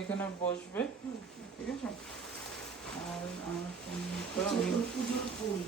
এখানে বসবে, ঠিক আছে? আর আমার পুজোর ফুল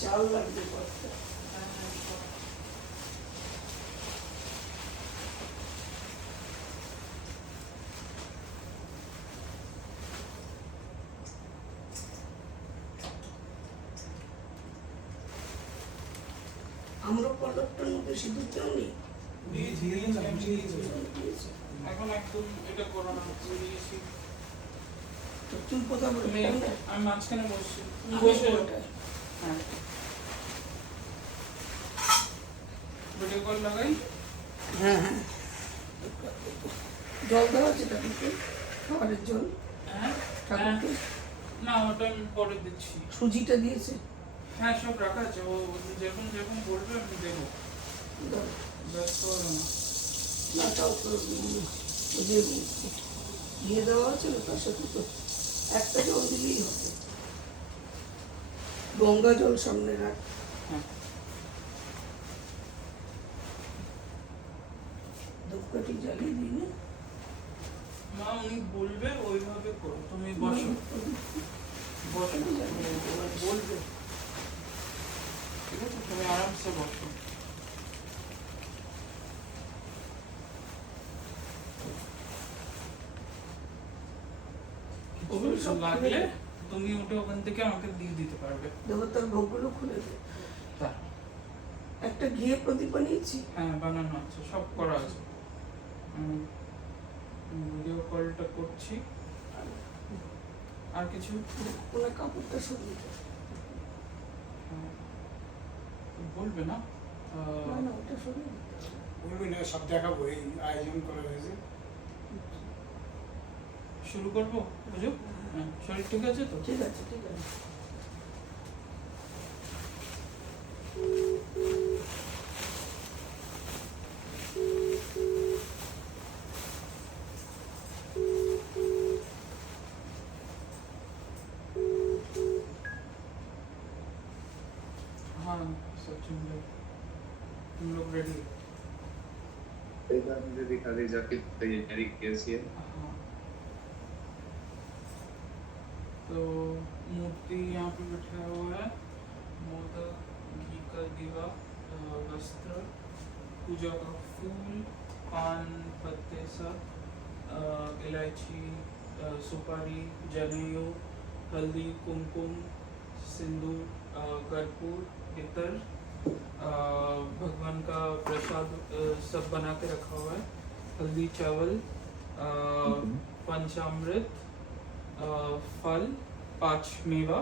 চাল লাগবে কয়েকটা। আমরা পলকটার মধ্যে সিঁদুর দাও নেই। এখন একদম এটা করো না, দিয়েছি। তো চুল কোথা বলে আমি মাঝখানে বসছি, বসে হ্যাঁ। ভিডিও কল লাগাই। হ্যাঁ হ্যাঁ জল দেওয়া আছে ঠাকুরকে, খাবারের জল হ্যাঁ ঠাকুরকে। না, ওটা আমি পরে দিচ্ছি। সুজিটা দিয়েছে? হ্যাঁ, সব রাখা আছে। ও যখন যখন বলবে আমি দেবো, ব্যস্ত হবে না। না তাও তো ওই যে দিয়ে দেওয়া আছে না, তার সাথে তো একটা জল দিলেই হবে। গঙ্গা জল সামনে রাখ। হ্যাঁ, ধূপকাঠি জ্বালিয়ে দিই না? মা উনি বলবে ওইভাবে করো, তুমি বসো বসো, বলবে, ঠিক আছে? তুমি আরামসে বসো। ওগুলো সব লাগলে তুমি ওটা ওখান থেকে আমাকে দিয়ে দিতে পারবে। দেবতার ভোগগুলো খুলে দে। তা একটা ঘিয়ে প্রদীপ বানিয়েছি। হ্যাঁ, বানানো আছে, সব করা আছে। ভিডিও কলটা করছি। আর কিছু ওনার কাপড়টা সরিয়ে দে। বলবে না? না না ওটা সরিয়ে দে। বলবি না, সব দেখাবো, এই আয়োজন করা হয়েছে। শুরু করবো পুজো? হ্যাঁ, শরীর ঠিক আছে তো? ঠিক আছে ঠিক আছে। हाँ सचिन भाई, तुम लोग रेडी? एक बार मुझे दिखा दे जाके तैयारी कैसी है। हाँ, तो मूर्ति यहाँ पे बिठाया हुआ है, मोदक, घी का दीवा, वस्त्र, पूजा का फूल, पान पत्ते सब, इलायची, सुपारी, जनेऊ, हल्दी, कुमकुम, सिंदूर, कर्पूर, इतर, भगवान का प्रसाद सब बना के रखा हुआ है। हल्दी, चावल, पंचामृत, फल, 5 मेवा,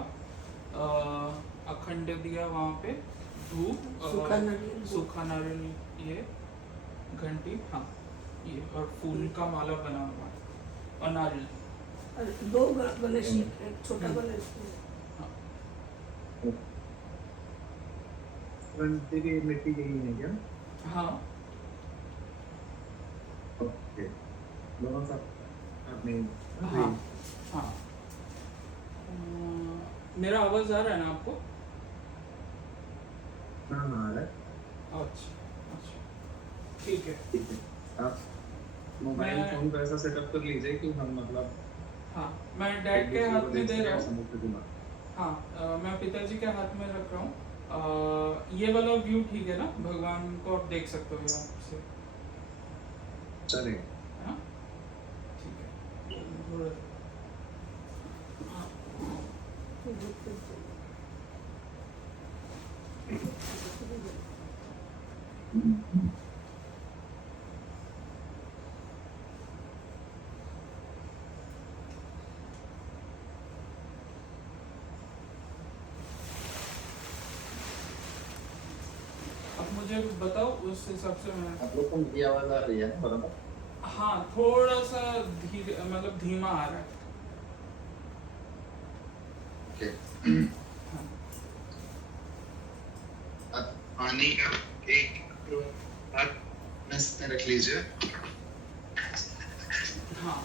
अखंड दिया वहाँ पे, धूप, सूखा नारियल, ये घंटी, हाँ ये, और फूल का माला बना हुआ है और नारियल। दो गणेश, एक छोटा गणेश। गणपति की मिट्टी यही है क्या? हाँ, ओके, दोनों सब आपने हाँ हाँ। मेरा आवाज आ रहा है ना आपको? हाँ हाँ आ रहा है। अच्छा अच्छा, ठीक है। ठीक है, आप मोबाइल फोन को ऐसा सेटअप कर लीजिए कि हम मतलब हाँ, मैं डैड के हाथ में दे रहा हूँ। हूँ। हाँ, मैं पिताजी के हाथ में रख रहा हूँ। ये वाला व्यू ठीक है ना? भगवान को आप देख सकते हो यहाँ से। चलेगा। हाँ ठीक है। मुझे बताओ उस हिसाब से मैं। आप लोग को मेरी आवाज आ रही है ना बराबर? हाँ थोड़ा सा धीरे मतलब धीमा आ रहा है। ओके। हाँ आप पानी का एक हाथ नस में रख लीजिए। हाँ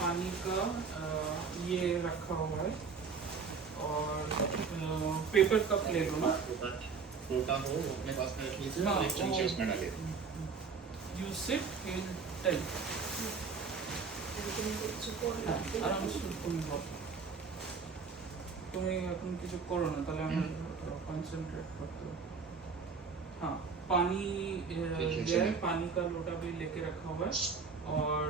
पानी का ये रखा हुआ है और पेपर कप ले लो ना। छोटा हो वो अपने पास में रख लीजिए और एक चमचे उसमें डालिए। You sit in tight. আরাম সে তুমি বল। তুমি এখন কিছু করো না তাহলে আমার কনসেंट्रेट করতে হবে। हाँ पानी जो है पानी का लोटा भी लेके रखा हुआ है और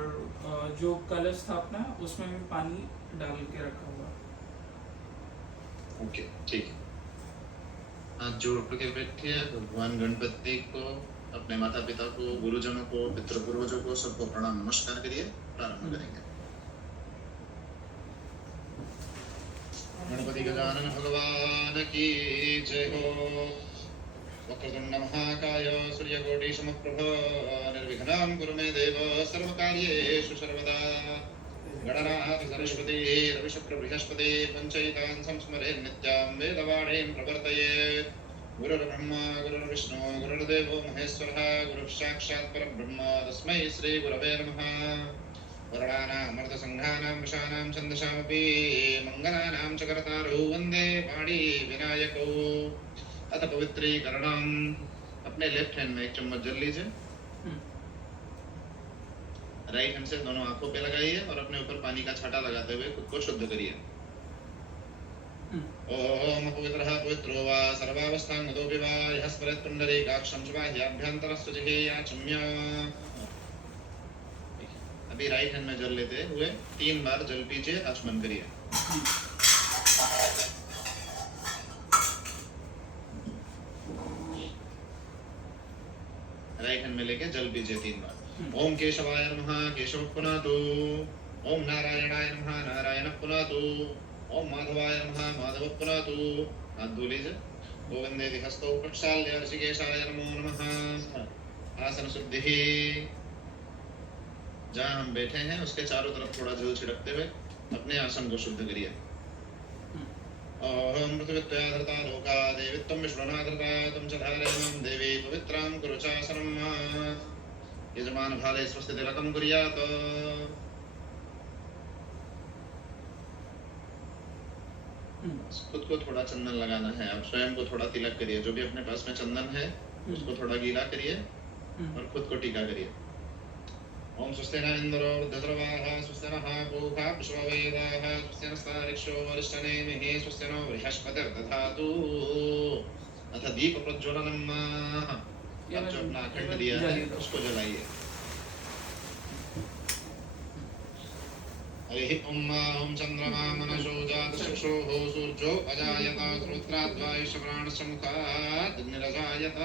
जो कलश स्थापना है उसमें भी पानी डाल के रखा हुआ है। ओके ठीक है। हाथ जोड़ के बैठिए। भगवान गणपति को, अपने माता पिता को, गुरुजनों को, पितृ पूर्वजों को सबको प्रणाम नमस्कार करिए। प्रारंभ करेंगे। गणपति गजानन भगवान की जय हो। वक्रतुंड महाकाय सूर्यकोटि समप्रभ निर्विघ्नं कुरु मे देव सर्वकार्येषु सर्वदा। गणनाथ सरस्वती रविशुक्र बृहस्पति पंचैतान् संस्मरेन् नित्यां वेदवाणीं प्रवर्तयेत्। गुरुर्ब्रह्मा गुरुर्विष्णु गुरुर्देवो महेश्वरः गुरुः साक्षात् परब्रह्म तस्मै श्री गुरवे नमः। वर्णानामर्धसङ्घानां वृषाणां छन्दसामपि मङ्गलानां च कर्तारौ वन्दे पाणि विनायकौ। अथ पवित्रीकरणम्। अपने लेफ्ट हैंड में एक चम्मच जल लीजिए। राइट हैंड से दोनों आंखों पे लगाइए और अपने ऊपर पानी का छाटा लगाते हुए खुद को शुद्ध करिए। ओम पवित्रः पवित्रो वा सर्वावस्थांगतोऽपि वा यः स्मरेत् पुण्डरीकाक्षं च बाह्याभ्यन्तरस्वचिः याचम्य। अभी राइट हैंड में जल लेते हुए 3 बार जल पीजिए, आचमन करिए। राइट हैंड में लेके जल पीजिए 3 बार। ओम केशवाय नमः केशव पुनातु। ओम नारायणाय नमः नारायण पुनातु। ओम माधवाय नमः माधव पुनातु। हाथ धो लीजिए। गोविंदेति हस्तौ प्रक्षाल्य ऋषिकेशाय नमो नमः। आसन शुद्धि। जहाँ हम बैठे हैं उसके चारों तरफ थोड़ा जल छिड़कते हुए अपने आसन को शुद्ध करिए। ओम पृथ्वीत्वया धृता लोका देवीत्वं विष्णुना धृता त्वं च धारयिमां देवी पवित्रां कुरु चासनं। यजमान भाले स्वस्ति तिलकं कुर्यात्। खुद को थोड़ा चंदन लगाना है। आप स्वयं को थोड़ा तिलक करिए। जो भी अपने पास में चंदन है उसको थोड़ा गीला करिए और खुद को टीका करिए। ओम स्वस्ति न इंद्रो वृद्धश्रवाः स्वस्ति नः पूषा विश्ववेदाः स्वस्ति नस्तारिक्षो वरिष्ठनेमिः स्वस्ति नो बृहस्पतिर्दधातु। अथ दीप प्रज्वलनम्। अब जो अपना अखंड दिया है उसको जलाइए। हरिः ओम चंद्रमा मनसो जातचक्षुः सूर्यो अजायत श्रोत्राद्वायुष्यप्राणस्य मुखात् अग्निरजायत।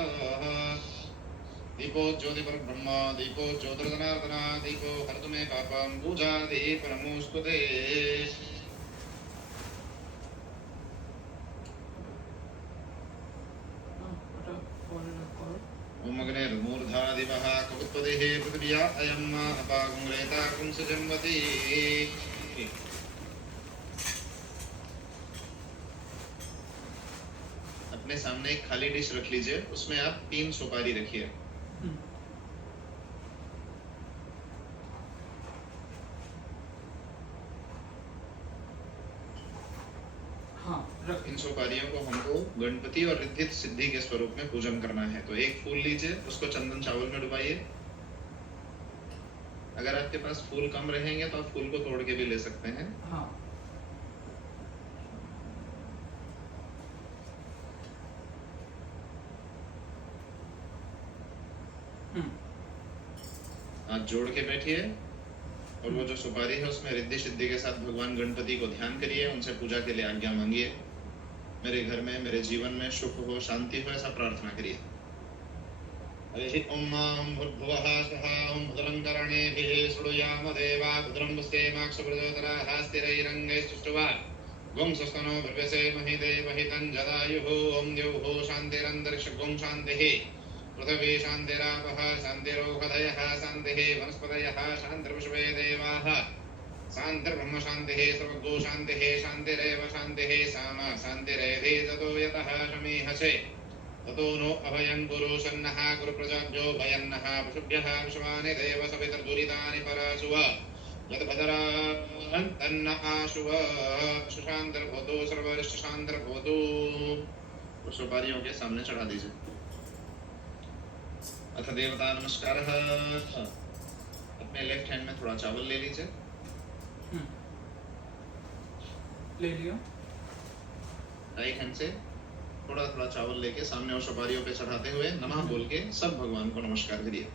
दीपो ज्योतिर्ब्रह्म दीपो ज्योतिर्जनार्दन दीपो हरतु मे पापं पूजा दीप नमोस्तुते। ओम अग्निर्मूर्धादिवः कपुत्पतिः पृथिव्या अयम् अपागुंग्रेता कुंसजन्वती। अपने सामने एक खाली डिश रख लीजिए। उसमें आप 3 सुपारी रखिए। इन सुपारियों को हमको गणपति और रिद्धि सिद्धि के स्वरूप में पूजन करना है। तो एक फूल लीजिए, उसको चंदन चावल में डुबाइए। अगर आपके पास फूल कम रहेंगे तो आप फूल को तोड़ के भी ले सकते हैं। हाँ। हाथ जोड़ के बैठिए और वो जो सुपारी है उसमें रिद्धि सिद्धि के साथ भगवान गणपति को ध्यान करिए। उनसे पूजा के लिए आज्ञा मांगिए। मेरे घर में, मेरे जीवन में सुख हो, शांति हो, ऐसा प्रार्थना करिए। हरिः ओम भूर्भुवः स्वः ओम भद्रं शृणुयाम देवा भद्रं पश्येमाक्षप्रचोदनाः स्थिरैरङ्गैस्तुष्ट्वा गुं सस्तनो भर्वसे महिते महितं जदायुः ॐ द्यौः शान्तिरन्तरिक्षगुं शान्तिः पृथिवी शान्तिरापः शान्तिरोषधयः शान्तिः वनस्पतयः शान्तिर्विश्वे देवाः शान्तिर्ब्रह्म शान्तिः सर्वगो शान्तिः शान्तिरेव शान्तिः सामा शान्तिरेधि ततो यतः शमीहसे ततो नो अभयं कुरु सन्नः कुरु प्रजाभ्यो भयन्नः पशुभ्यः विश्वानि देव सवितर्दुरितानि पराशुव यद्भद्रान् तन्न आशुव सुशान्तिर्भवतु सर्वरिष्टशान्तिर्भवतु। सुपारियों के सामने चढ़ा दीजिए। अथ देवता नमस्कारः। अपने लेफ्ट हैंड में थोड़ा चावल ले लीजिए। ले लिया। राइट हैंड से थोड़ा थोड़ा चावल लेके सामने और सुपारियों पे चढ़ाते हुए नमः बोल के सब भगवान को नमस्कार करिए।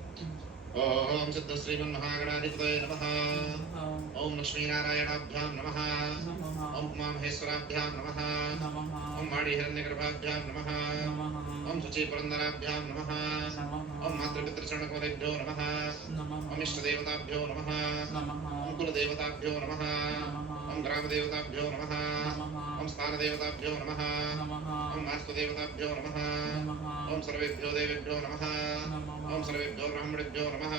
ओम सिद्ध श्रीमन महागणाधिपतये नमः। ओम लक्ष्मी नारायणाभ्यां नमः। ओम उमा महेश्वराभ्यां नमः। ओम माड़ी हिरण्यगर्भाभ्यां नमः। ओम शुचि पुरंदराभ्यां नमः। ओम मातृपितृचरणकमलेभ्यो नमः। ओम इष्टदेवताभ्यो नमः। ओम कुलदेवताभ्यो नमः। ओम ग्रामदेवताभ्यो नमः। ओम स्थानदेवताभ्यो नमः। ओम वास्तुदेवताभ्यो नमः। ओम सर्वेभ्यो देवेभ्यो नमः। ओम सर्वेभ्यो ब्राह्मणेभ्यो नमः।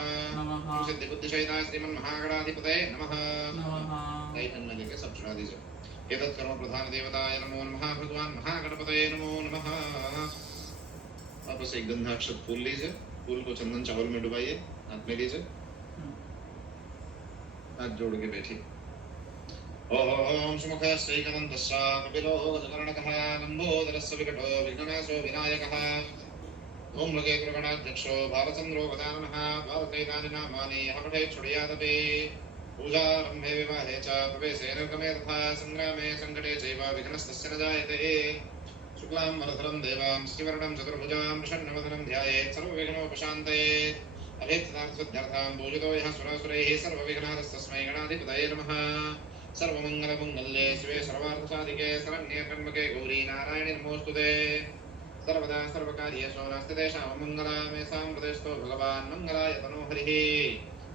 ओम सिद्धिबुद्धिसहिता श्रीमन्महागणाधिपतये नमः। राइट हैंड में लेके सब चढ़ा दीजिए। एतत् कर्म प्रधान देवताय नमो नमः। भगवान महागणपतये नमो नमः। वापस एक गंधाक्षत फूल लीजिए। फूल को चंदन चावल में डुबाइए। हाथ में लीजिए। हाथ जोड़ के बैठिए। ओम सुमुखः श्रीकदन्तस्य कपिलो गजकर्णकः लम्बोदरस्य विकटो विघ्ननाशो विनायकः। ओम मृगेन्द्रगणाध्यक्षो भालचन्द्रो गजाननः। द्वादशैतानि नामानि यः पठेत् शृणुयादपि। पूजारम्भे विवाहे च प्रवेशे निर्गमे तथा सङ्ग्रामे सङ्कटे चैव विघ्नस्तस्य न जायते। शुक्लां वरदं देवां श्रीवर्णं चतुर्भुजां प्रसन्नवदनं ध्यायेत् सर्वविघ्नोपशान्तये। अभीप्सितार्थसिद्ध्यर्थां पूजितो यः सुरासुरैः सर्वविघ्नास्तस्मै गणाधिपतये नमः। सर्वमङ्गलमङ्गल्ये शिवे सर्वार्थसाधिके शरण्ये त्र्यम्बके गौरी नारायणि नमोऽस्तुते। सर्वदा सर्वकार्येषु नास्ति तेषां मङ्गलामेषां प्रदेशतो भगवान् मङ्गलाय तनो हरिः।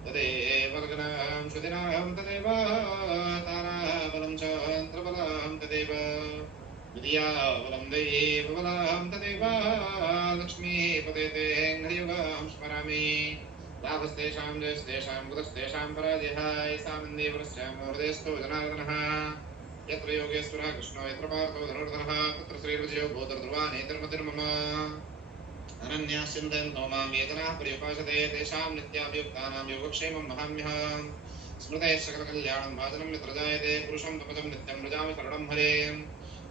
तदेव लग्नां सुदिनां तदेव ताराबलं च अन्त्रबलं तदेव विद्याबलं दैवबलं तदेव लक्ष्मीपते ते हरियुगां स्मरामि। लाभस्तेषां जयस्तेषां कुतस्तेषां पराजयः येषामिन्द्रियवरस्य मूर्धेस्तु जनार्दनः। यत्र योगेश्वरः कृष्णो यत्र पार्थो धनुर्धरः तत्र श्रीर्विजयो भूतर्ध्रुवा नेतर्मतिर्मम। अनन्यास्चिन्तयन्तो मां ये जनाः पर्युपासते तेषां नित्याभियुक्तानां योगक्षेमं वहाम्यहम्। स्मृतेः सकलकल्याणं भाजनं यत्र जायते पुरुषं तपसं नित्यं व्रजामि शरणं हरेम्।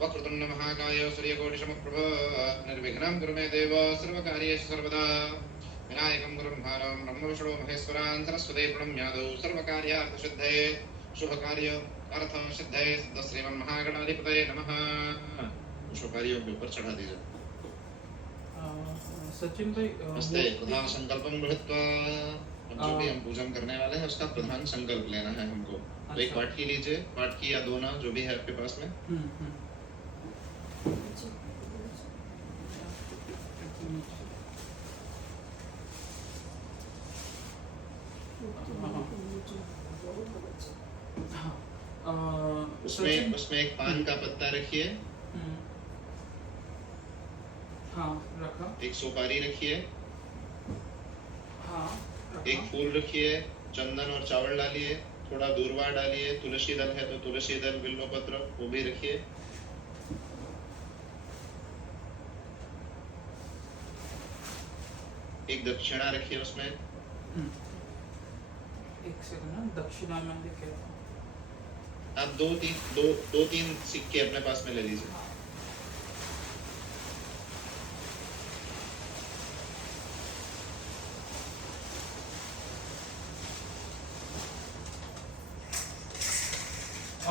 वक्रतुण्ड महाकाय सूर्यकोटिसमप्रभ निर्विघ्नं कुरु मे देव सर्वकार्येषु सर्वदा। विनायकं गुरुं ब्रह्म विष्णु महेश्वरान् सरस्वती प्रणम्यादौ सर्वकार्यार्थसिद्धये शुभकार्य अर्थ सिद्धये सिद्ध श्रीमन्महागणाधिपतये नमः। शुभकार्यों के ऊपर चढ़ा दीजिए। सचिन भाई नमस्ते। प्रधान संकल्पं गृहीत्वा जो भी हम पूजन करने वाले हैं उसका प्रधान संकल्प लेना है हमको। तो एक पाटकी लीजिए। पाटकी या दोना जो भी है आपके पास में। उसमें एक पान का पत्ता रखिए। हाँ रखा। एक सुपारी रखिए। हाँ रखा। एक फूल रखिए। चंदन और चावल डालिए। थोड़ा दूर्वा डालिए। तुलसी दल है तो तुलसी दल बिल्वपत्र वो भी रखिए। एक दक्षिणा रखिए उसमें। एक सेकंड दक्षिणा में लिखे आप दो तीन सिक्के अपने पास में ले लीजिए।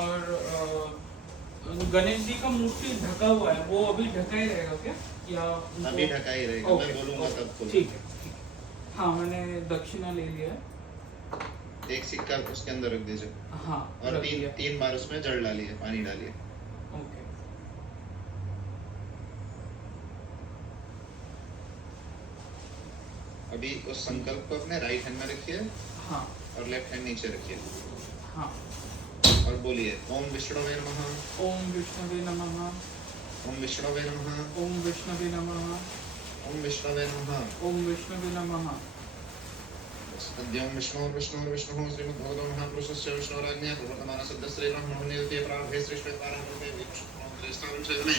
और गणेश जी का मूर्ति ढका हुआ है वो अभी ढका ही रहेगा क्या या अभी ढका ही रहेगा। मैं बोलूंगा तब खोलो। ठीक है। हाँ मैंने दक्षिणा ले लिया है। एक सिक्का उसके अंदर रख दीजिए। हाँ और तीन बार उसमें जल डालिए पानी डालिए। ओके। अभी उस संकल्प को अपने राइट हैंड में रखिए। हाँ। और लेफ्ट हैंड नीचे रखिए। हाँ। और बोलिए ओम विष्णुवे नमः, ओम विष्णवे नमः, ओम विष्णुवे नमः, ओम विष्णवे नमः, ओम विष्णुवे नमः। ओम विष्णवे नमः। अद्यं विष्णुर्विष्णुः श्रीमद्भगवतो महापुरुषस्य विष्णुराज्ञया प्रवर्तमानस्य श्रीब्रह्मण्यते प्रारंभे श्रीश्वेतारम्भे विष्णुश्रेष्ठां चेतने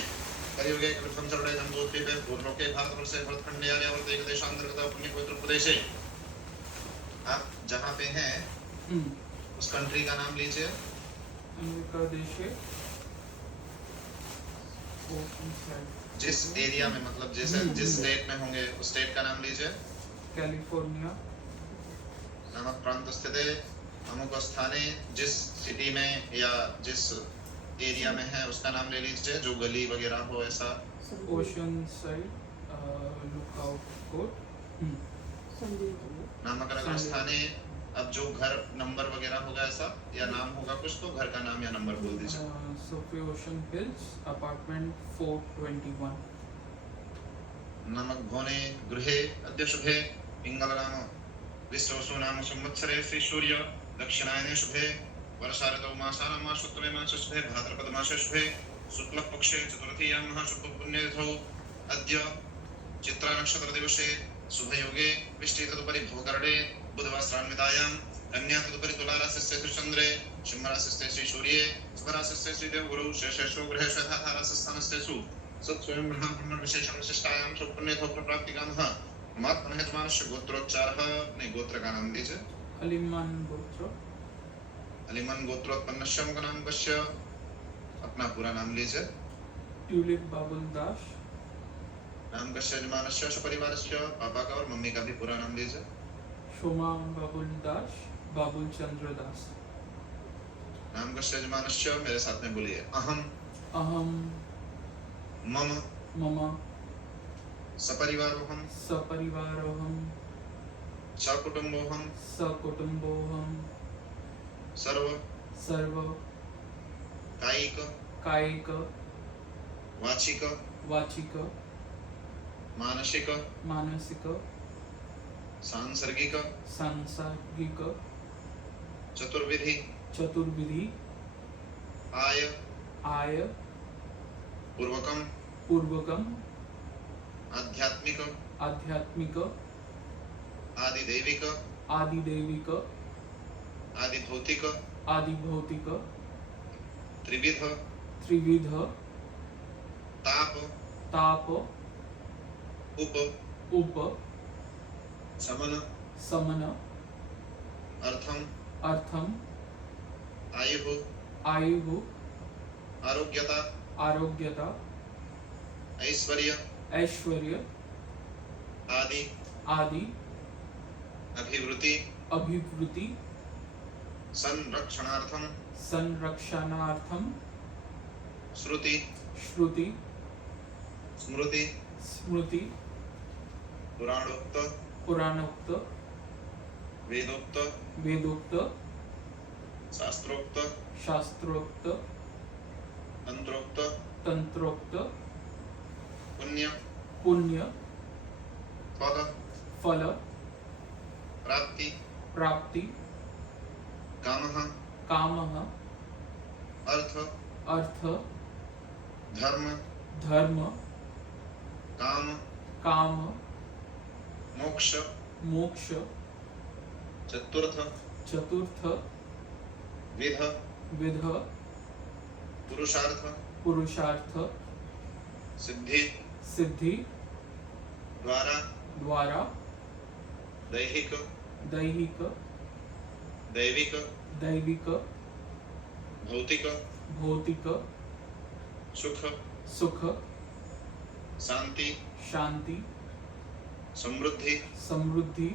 कलियुगे कृतं चरणे जम्बूद्वीपे पूर्वलोके भारतवर्षे भरतखण्डे आर्यावर्ते एकदेशान्तर्गत पुण्यपवित्र प्रदेशे आप जहाँ पे हैं उस कंट्री का नाम लीजिए। अमेरिका देश है। जिस एरिया में मतलब जैसे जिस स्टेट में होंगे उस स्टेट का नाम लीजिए। कैलिफोर्निया। नाम प्रांत स्थिते अमुक स्थाने जिस सिटी में या जिस एरिया में है उसका नाम ले लीजिए, जो गली वगैरह हो ऐसा। Ocean side lookout coat. नामकरण स्थाने अब जो घर नंबर वगैरह होगा ऐसा या नाम होगा कुछ तो घर का नाम या नंबर बोल दीजिए। Sophie ocean hills apartment 421। नामक भवने गृहे अद्य शुभे पिंगलनाम विश्वसु नाम संवत्सरे श्री सूर्य दक्षिणायने शुभे वर्षा ऋतौ मासानां मासोत्तमे मासे शुभे भाद्रपद मासे शुभे शुक्ल पक्षे चतुर्थीयां महाशुभ पुण्यतिथौ अद्य चित्रा नक्षत्र दिवसे शुभयोगे वृष्टि तदुपरि भवकरणे बुधवासरान्वितायां कन्या तदुपरि तुला राशिस्थे श्रीचन्द्रे सिंह राशिस्थे श्री सूर्ये शुभ राशिस्थे श्री देवगुरु शेषेषु गृहे श्वेताः राशिस्थानस्थेषु सत्स्वयं ब्रह्म विशेषं विशिष्टायां सुपुण्यतो प्राप्तिकामः। महात्मनः यजमानस्य गोत्रोच्चारः अपने गोत्र का नाम दीजिए। अलिमान गोत्र। अलिमन गोत्रोत्पन्नस्य का नाम कस्य अपना पूरा नाम लीजिए। ट्यूलिप बाबुल दास। नाम कस्य यजमानस्य सपरिवारस्य पापा का और मम्मी का भी पूरा नाम लीजिए। शोमा बाबुल दास बाबुल चंद्र दास। नाम कस्य यजमानस्य मेरे साथ में बोलिए। अहम अहम मम मम सपरिवारोहम सपरिवारोहम सकुटुम्बोहम सकुटुम्बोहम सर्व सर्व कायिक कायिक वाचिक वाचिक मानसिक मानसिक सांसर्गिक सांसारिक चतुर्विधि चतुर्विधि आय आय पूर्वकम पूर्वकम आध्यात्मिक आध्यात्मिक आदिदैविक आदिदैविक आदिभौतिक आदिभौतिक त्रिविध त्रिविध ताप ताप उप उप समन समन अर्थम अर्थम आयुः आयु आरोग्यता आरोग्यता ऐश्वर्य ऐश्वर्य आदि आदि अभिवृद्धि अभिवृद्धि संरक्षणार्थम संरक्षणार्थम श्रुति श्रुति स्मृति स्मृति पुराणोक्त पुराणोक्त वेदोक्त वेदोक्त शास्त्रोक्त शास्त्रोक्त तंत्रोक्त तंत्रोक्त पुण्य पुण्य फल फल प्राप्ति प्राप्ति कामः कामः अर्थ अर्थ धर्म धर्म काम काम मोक्ष मोक्ष चतुर्थ चतुर्थ विध विध पुरुषार्थ पुरुषार्थ सिद्धि सिद्धि द्वारा द्वारा दैहिक दैहिक दैविक दैविक भौतिक भौतिक सुख सुख शांति शांति समृद्धि समृद्धि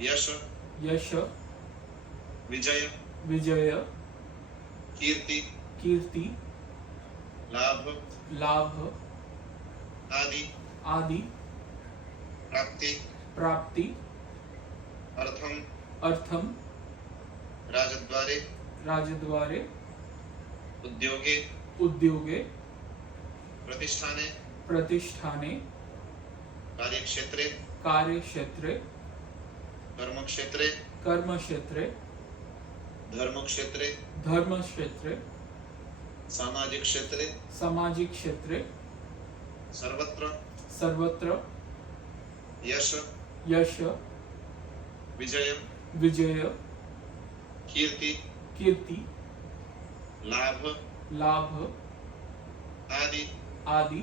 यश यश विजय विजय कीर्ति कीर्ति लाभ लाभ आदि आदि प्राप्ति प्राप्ति अर्थम अर्थम राजद्वारे राजद्वारे उद्योगे उद्योगे प्रतिष्ठाने प्रतिष्ठाने कार्यक्षेत्रे कार्यक्षेत्रे कर्मक्षेत्रे कर्मक्षेत्रे धर्म क्षेत्रे धर्म क्षेत्रे सामाजिक क्षेत्रे सामाजिक क्षेत्रे सर्वत्र सर्वत्र यश यश विजय विजय कीर्ति कीर्ति लाभ लाभ आदि आदि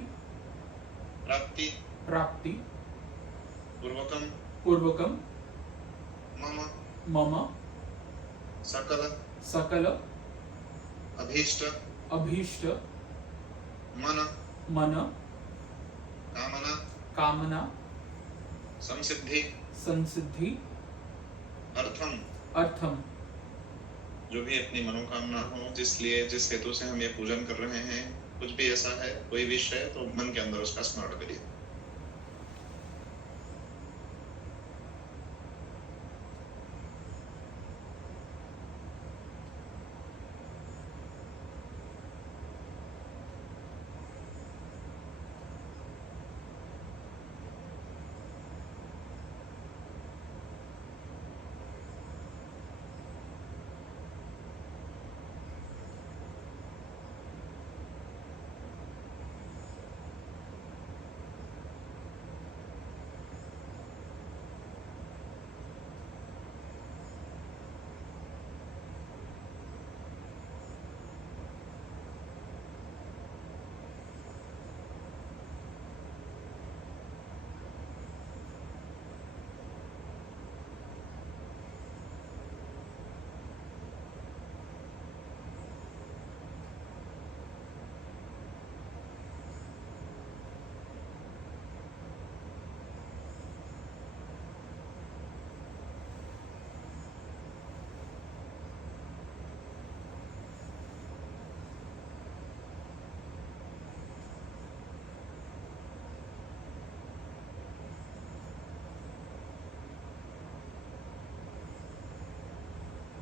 प्राप्ति प्राप्ति पूर्वकम पूर्वकम मम मम सकल सकल अभीष्ट अभीष्ट मन मन कामना कामना संसिद्धि संसिद्धि अर्थम अर्थम। जो भी अपनी मनोकामना हो, जिस हेतु से हम ये पूजन कर रहे हैं, कुछ भी ऐसा है, कोई विषय है, तो मन के अंदर उसका स्मरण करिए।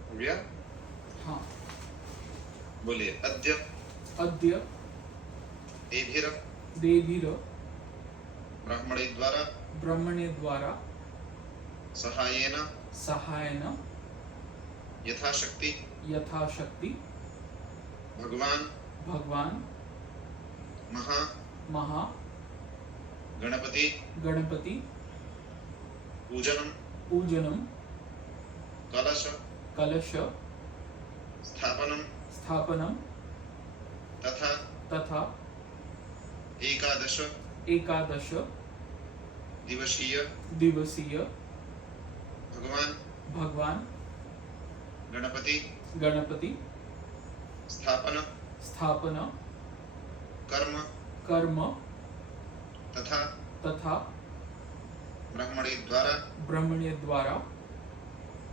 हो गया? हाँ। बोलिए। अद्य अद्य देभिर देभिर ब्राह्मणे द्वारा ब्रह्मणे द्वारा सहायेन सहायन यथाशक्ति यथाशक्ति भगवान भगवान महा महा गणपति गणपति पूजनम पूजनम कलश कलश स्थापनम स्थापनम तथा तथा एकादश एकादश दिवसीय दिवसीय भगवान भगवान गणपति गणपति स्थापन स्थापन कर्म कर्म तथा तथा ब्राह्मणे द्वारा ब्रह्मण्य द्वारा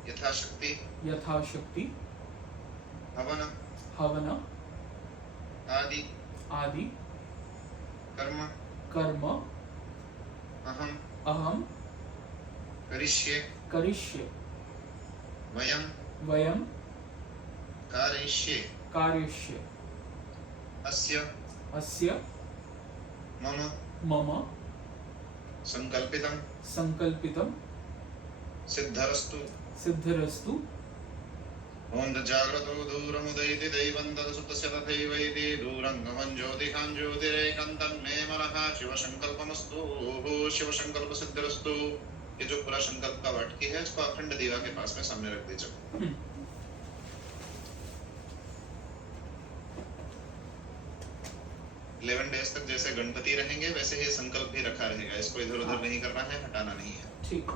यथाशक्ति यथाशक्ति हवन हवन आदि आदि कर्म कर्म अहम अहम करिष्ये करिष्ये वयम वयम कारयिष्ये कारयिष्ये अस्य अस्य मम मम संकल्पितं संकल्पितं सिद्धरस्तु सिद्धिरस्तु। ओम जाग्रतो दूरमुदयति दैवं तदसुतस्य तथैवैति दूरंगमं ज्योतिकां ज्योतिरेकं मे मनः शिवसंकल्पमस्तु शिवसंकल्पसिद्धिरस्तु। ये जो पूरा संकल्प का वाटकी है, इसको अखंड दीवा के पास में सामने रख दीजिए। 11 डेज तक जैसे गणपति रहेंगे वैसे ही संकल्प भी रखा रहेगा। इसको इधर उधर नहीं करना है, हटाना नहीं है। ठीक।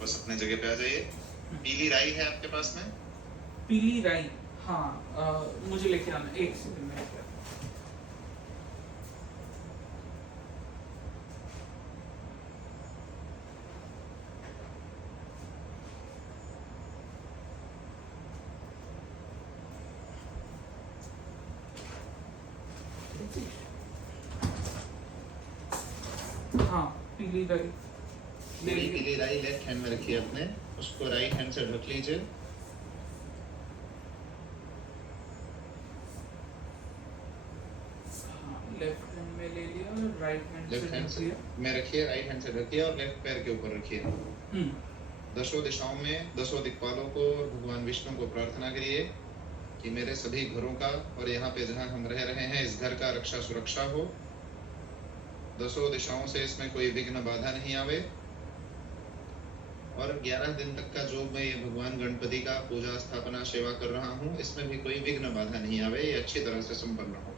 बस अपने जगह पे आ जाइए। पीली राई है आपके पास में? पीली राई, हाँ, मुझे लेके आना, एक सेकंड में लेके आता हूं। हाँ, पीली राई पूरी पीली राई लेफ्ट हैंड में रखिए अपने, उसको राइट हैंड से ढक लीजिए। लेफ्ट हैंड में ले लिया और राइट हैंड लेफ्ट हैंड से में रखिए, राइट हैंड से रखिए और लेफ्ट पैर के ऊपर रखिए। दसों दिशाओं में दसों दिक्पालों को और भगवान विष्णु को प्रार्थना करिए कि मेरे सभी घरों का और यहाँ पे जहाँ हम रह रहे हैं इस घर का रक्षा सुरक्षा हो, दसों दिशाओं से इसमें कोई विघ्न बाधा नहीं आवे, और 11 दिन तक का जो मैं ये भगवान गणपति का पूजा स्थापना सेवा कर रहा हूँ इसमें भी कोई विघ्न बाधा नहीं आवे, ये अच्छी तरह से संपन्न हो।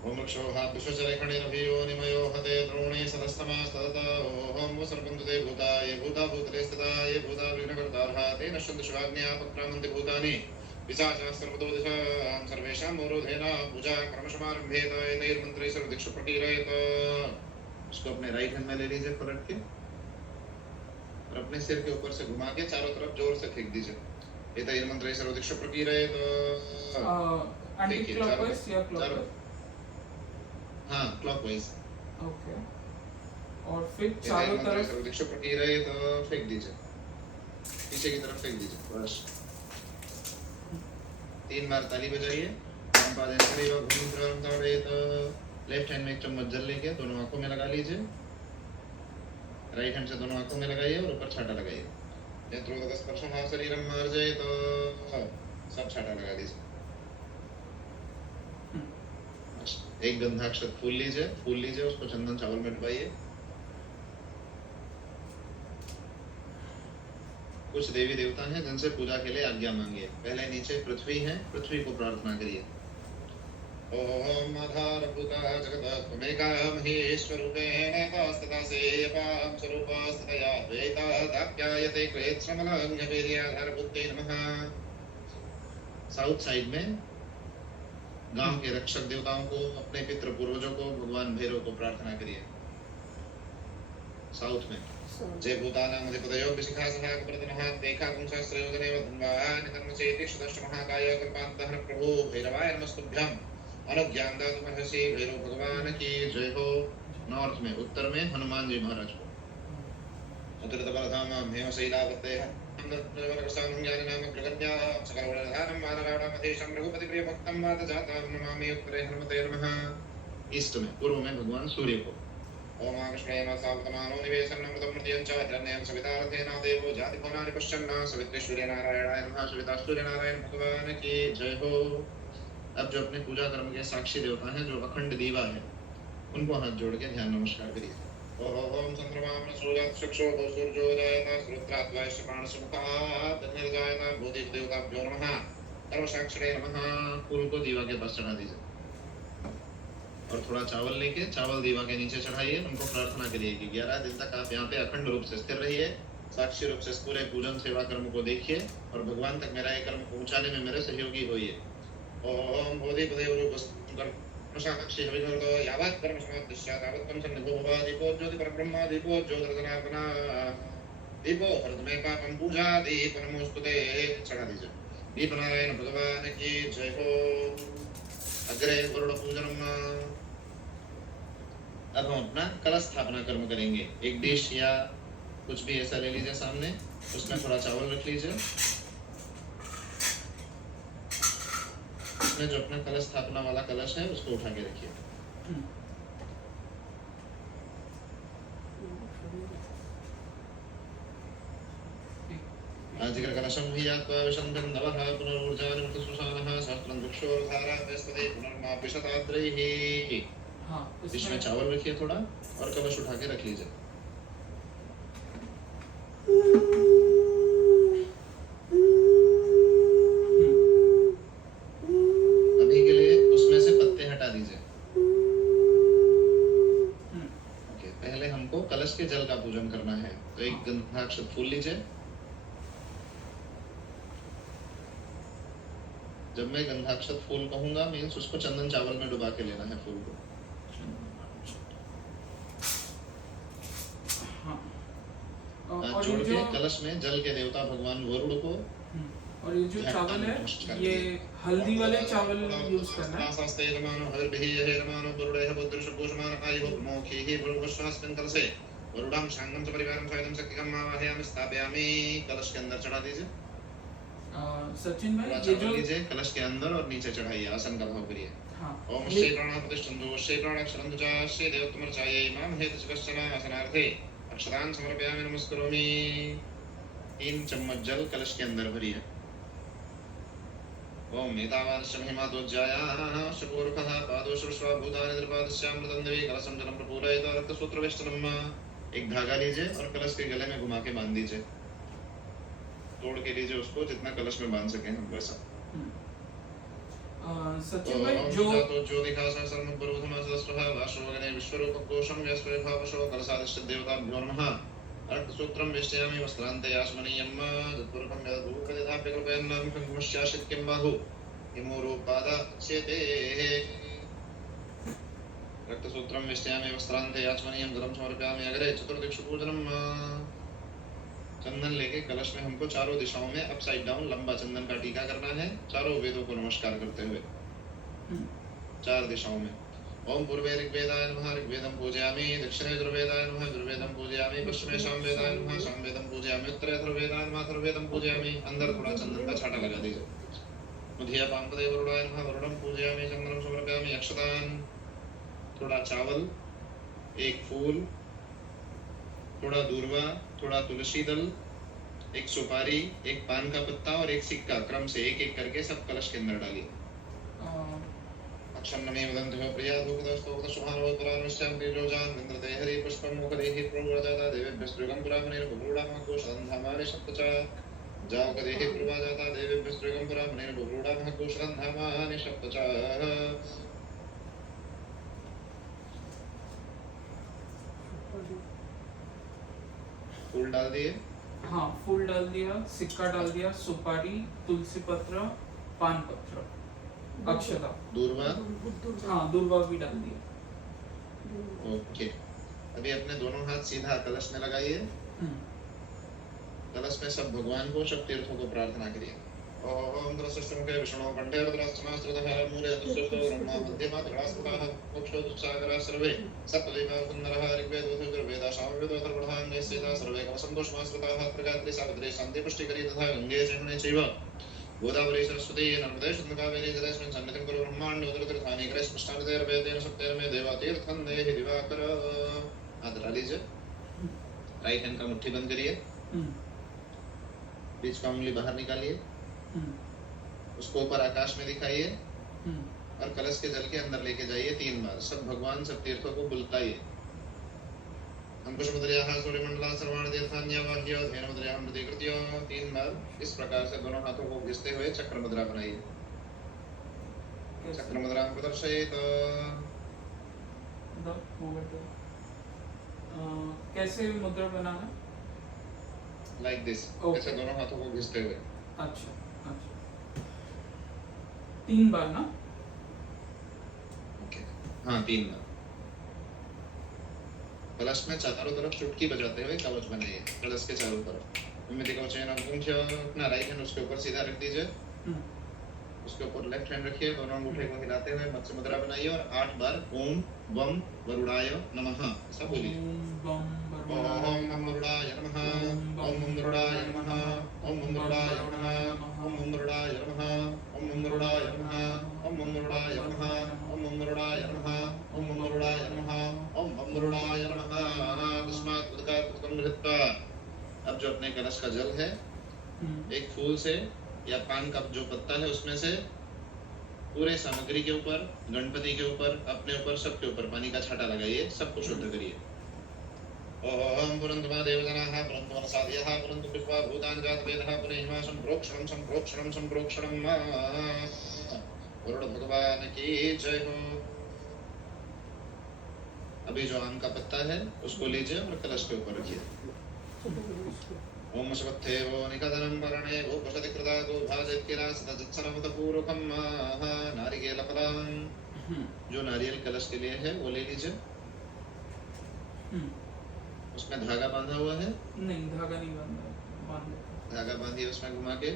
ओम क्षोहात् विश्वचरखणिरभियो निमयो हते द्रोणे सदस्तमास्ततः ओम सर्पन्तु ते भूता ये भूता भूतले स्थिता ये भूता विघ्नकर्तारः ते नश्यन्ति शिवाज्ञया पक्रामन्ति भूतानि पिशाचाः सर्वतो दिशां सर्वेषां मोरोधेन पूजा कर्मसमारम्भेत एतैर्मन्त्रैः सर्वदिक्षु प्रकीरयेत। इसको अपने राइट हैंड में ले लीजिए पलट के और अपने सिर के ऊपर से घुमा के चारों तरफ जोर से फेंक दीजिए। एतैर्मन्त्रैः सर्वदिक्षु प्रकीरयेत। एंटी क्लॉकवाइज या क्लॉकवाइज? हाँ क्लॉकवाइज। ओके। और फिर चारों तरफ सर्वदिक्षु प्रकीरयेत फेंक दीजिए, पीछे की तरफ फेंक दीजिए बस। 3 बार ताली बजाइए। लेफ्ट हैंड में एक चम्मच जल लेके दोनों आंखों में लगा लीजिए, राइट हैंड से दोनों आंखों में लगाइए और ऊपर छाटा लगाइए। नेत्रोदक स्पर्शं वा शरीरं मार्जयेत, सब छाटा लगा दीजिए। एक गंधाक्षत फूल लीजिए, उसको चंदन चावल में डुबाइए। कुछ देवी देवता हैं जिनसे पूजा के लिए आज्ञा मांगिए। पहले नीचे पृथ्वी है, पृथ्वी को प्रार्थना करिए। ओम आधारभूतः जगतः त्वमेका महेश्वरूपेण तस्तदासेयपां स्वरूपस्तया द्वैतः दाप्यायते क्लेशमलंघ्यवीर्याधारभूते नमः। साउथ साइड में गांव के रक्षक देवताओं को, अपने पितृ पूर्वजों को, भगवान भैरव को प्रार्थना करिए। साउथ में जय भूतानां अधिपतयो विशिखासः प्रदनः देखाकुं सहस्रयोजनेव धन्वान् कर्मचेति शतश्च महाकाय कृपान्तः प्रभो भैरवाय नमस्तुभ्यं अनुज्ञां दातुमर्हसि भैरव भगवान की जय हो। नॉर्थ में, उत्तर में हनुमान जी महाराज को। अतुलितबलधामं हेमशैलावतेः नमस्कारं ज्ञाननाम प्रगत्या सकलगुणधारं मानराणामधीशं रघुपतिप्रियभक्तं वातजातं नमामि उत्तरे हनुमते नमः। ईस्ट में, पूर्व में भगवान सूर्य को। ओम कृष्णेन सावतमानो निवेशनमृतं मृत्यं च हिरण्यं सवितारथेन देवो जातिकोनानि पश्यन् सवित्रे सूर्यनारायणाय नमः। सविता सूर्यनारायण भगवान की जय हो। अब जो अपने पूजा कर्म के साक्षी देवता हैं, जो अखंड दीवा है, उनको हाथ जोड़ के ध्यान नमस्कार करिए। ओम चंद्रमा सूर्यात् चक्षुः सूर्यो जायते रुद्रात् वैश्य प्राणसमुखात् निर्जायते बोधि देवताभ्यो नमः। सर्वसाक्षिणे नमः। फूल को दीवा के पास चढ़ा दीजिए और थोड़ा चावल लेके चावल दीवा के नीचे चढ़ाइए। उनको प्रार्थना करिए कि 11 दिन तक आप यहाँ पे अखंड रूप से स्थिर रहिए, साक्षी रूप से पूरे पूजन सेवा कर्म को देखिए और भगवान तक मेरा ये कर्म पहुँचाने में मेरे सहयोगी होइए। ओम बोधिपदेव रूप साक्षी हविर्दो यावत् कर्म समाप्तिश्च तावत् कर्म सन्निधो भव। दीपो ज्योति परब्रह्म दीपो ज्योतिर्जनार्दना दीपो हरदमे पापं पूजा दीप नमोस्तुते। चढ़ा दीजिए। दीपनारायण भगवान की जय हो। अग्रे गरुड़ पूजनम। अब हम अपना कलश स्थापना कर्म करेंगे। एक डिश या कुछ भी ऐसा ले लीजिए सामने, उसमें थोड़ा चावल रख लीजिए। उसमें जो अपना कलश स्थापना वाला कलश है उसको उठा के रखिए। आजिकर कलशं भियात्वा विशन्तं नवः पुनर्ऊर्जानिमुक्त सुशानः सहस्रं वृक्षोर्धारा वैस्पदे पुनर्मापिशताद्रैः। हाँ, इसमें चावल रखिए थोड़ा और कलश उठा के रख लीजिए। अभी के लिए उसमें से पत्ते हटा दीजिए। ओके, पहले हमको कलश के जल का पूजन करना है। तो एक गंधाक्षत फूल लीजिए। जब मैं गंधाक्षत फूल कहूंगा मीन्स उसको चंदन चावल में डुबा के लेना है फूल को। और जोड़ ये के जो कलश में जल के देवता भगवान वरुण को। और ये जो चावल है ये हल्दी वाले चावल यूज करना है। शास्त्रे रमानो हरभिः रमानो वरुणः पुत्रशुभोषमान आयुः मोक्षीः वरुणस्वास्मिन् कलशे वरुणं शांगं च परिवारं सहितं शक्तिकं आवाहयामि स्थापयामि। कलश के अंदर चढ़ा दीजिए। सचिन भाई ये जो लीजिए कलश के अंदर और नीचे चढ़ाइए। आसन का भाव करिए। ओम श्री प्राणः प्रतिष्ठन्तु श्री प्राणाक्षरन्तु च श्री देवत्वमर्चायै मां हेतु कश्चन आसनार्थे अक्षतान् समर्पयामि नमस्करोमि। 3 चम्मच जल कलश के अंदर भरिए। ओम एतावानश्च महिमादोज्जायाः शपूर्कः पादोश्रुष्वा भूतानि त्रिपादस्यामृतं देवी कलशं जलं प्रपूरयत रक्तसूत्रवेष्टनम्। एक धागा लीजिए और कलश के गले में घुमा के बांध दीजिए। तोड़ के लीजिए उसको, जितना कलश में बांध सके हम वैसा। सचिन भाई जो तो ज्योतिखा सहस्रम पुरोधमा सदस्वः वाशोगने विश्वरूप कोशम यस्वभावशो कलशादिश्च देवताभ्यो नमः। रक्तसूत्रं वेष्टयामि वस्त्रान्ते आश्मनीयम् तत्पूर्वं यदूपदिधाप्य कृपयन्नं कुङ्कुमश्चाशित् किं बाहु हिमोरूपादाच्यते। रक्तसूत्रं वेष्टयामि वस्त्रान्ते आश्मनीयं जलं समर्पयामि अग्रे चतुर्दिक्षु पूजनम्। चंदन लेके कलश में हमको चारों दिशाओं में अपसाइड डाउन लंबा चंदन का टीका करना है, चारों वेदों को नमस्कार करते हुए 4 दिशाओं में। ओम पूर्वे ऋग्वेदाय नमः ऋग्वेदं पूजयामि, दक्षिणे यजुर्वेदाय नमः यजुर्वेदं पूजयामि, पश्चिमे सामवेदाय नमः सामवेदं पूजयामि, उत्तरे अथर्ववेदाय नमः अथर्ववेदं पूजयामि। अंदर थोड़ा चंदन का छाटा लगा दीजिए। मुधिया पांपदे वरुणाय नमः वरुणं पूजयामि, चंदनं समर्पयामि, अक्षतान्, थोड़ा चावल, एक फूल, थोड़ा दूर्वा, थोड़ा तुलसी दल, एक सुपारी, एक पान का पत्ता और एक सिक्का, क्रम से एक एक करके सब कलश के अंदर डालिए। अक्षन्नमे वदन्तु प्रिया धूपदस्तोक्त सुभानो पुराणश्चां तेजोजान इन्द्रते हरि पुष्पं मुखदेहि प्रव्रजाता देवेभ्यस्त्रिगं पुरामनेन बभूडामः कोशरन्धामानि सप्तचा जावकदेहि प्रवाजाता देवेभ्यस्त्रिगं पुरामनेन बभूडामः कोशरन्धामानि सप्तचा। फूल डाल दिए। हाँ फूल डाल दिया, सिक्का डाल दिया, सुपारी, तुलसी पत्र, पान पत्र, अक्षता, दूर्वा, हाँ दूर्वा भी डाल दिया। ओके। अभी अपने दोनों हाथ सीधा कलश में लगाइए। कलश में सब भगवान को, सब तीर्थों को प्रार्थना करिए। ओम द्रष्टुमुखे विष्णु कंठे रुद्रास्त्रमास्त्रतः मूले दुष्टो ब्रह्मा मध्यमा तडास्त्रतः मोक्षो दुस्सागरः सर्वे सप्तदेवा सुन्दरः ऋग्वेदो यजुर्वेदः सामवेदो अथर्वणां वेदाः सर्वे कवसन्तोषमास्त्रतः प्रगात्री सावित्री शान्ति पुष्टिकरी तथा गंगे जमुने चैव गोदावरी सरस्वती नर्मदे शुद्धकावेरी जलेस्मिन् सन्निधिं कुरु ब्रह्माण्डोदरतीर्थानि क्रैस्पष्टानितेर्वेदेन सप्तेर्मे देवातीर्थं देहि दिवाकर। हाथ डाल लीजिए। राइट हैंड का मुट्ठी बंद करिए। बीच का उंगली बाहर निकालिए। उसको ऊपर आकाश में दिखाइए और कलश के जल के अंदर लेके जाइए 3 बार। सब भगवान, सब तीर्थों को बुलाइए। अंकुशमुद्रयाः सूर्यमंडला सर्वाणि तीर्थान्यवाह्य धेनुमुद्रयाः प्रतिकृत्य 3 बार इस प्रकार से दोनों हाथों को घिसते हुए चक्र मुद्रा बनाइए। चक्र मुद्रा प्रदर्शयेत। कैसे मुद्रा बनाना? Like this. ऐसे दोनों हाथों को घिसते हुए। अच्छा 3 बार ना? ओके हाँ 3 बार। कलश में चारों तरफ चुटकी बजाते हुए कवच बनाइए। कलश के चारों तरफ उम्मीद कवचेन अपना राइट हैंड उसके ऊपर सीधा रख दीजिए। उसके ऊपर लेफ्ट हैंड रखिए। दोनों अंगूठे को हिलाते हुए मत्स्य मुद्रा बनाइए और 8 बार ओम वम वरुणाय नमः ऐसा बोलिए। ओम वम वरुणाय नमः, ओम वम वरुणाय नमः, ओम वम वरुणाय नमः, ओम वम वरुणाय नमः, ओम वम वरुणाय नमः, ओम वम वरुणाय नमः, ओम वम वरुणाय नमः, ओम वम वरुणाय नमः, ओम वम वरुणाय नमः। तस्मात् उदकात् उदकं गृहीत्वा अब जो अपने कलश का जल है एक फूल से या पान का जो पत्ता है उसमें से पूरे सामग्री के ऊपर, गणपति के ऊपर, अपने ऊपर, सबके ऊपर पानी का छाटा लगाइए। सबको शुद्ध करिए। ओम पुरंतमा देवजनाः पुरंतु मनसादयः पुरंतु विश्वा भूतानि जातवेदः पुनः संप्रोक्षणं संप्रोक्षणं संप्रोक्षणं वरुण भगवान की जय हो। अभी जो आम का पत्ता है उसको लीजिए और कलश के ऊपर रखिए। ओम शवत्थेवो निकदनं वरणे वो पशति कृतागो भाजत्किरा सतजत्सनमतपूर्वकं नारिकेलफलं। जो नारियल कलश के लिए है वो ले लीजिए। उसमें धागा बांधा हुआ है? नहीं धागा नहीं बांधा। धागा बांधिए उसमें घुमा के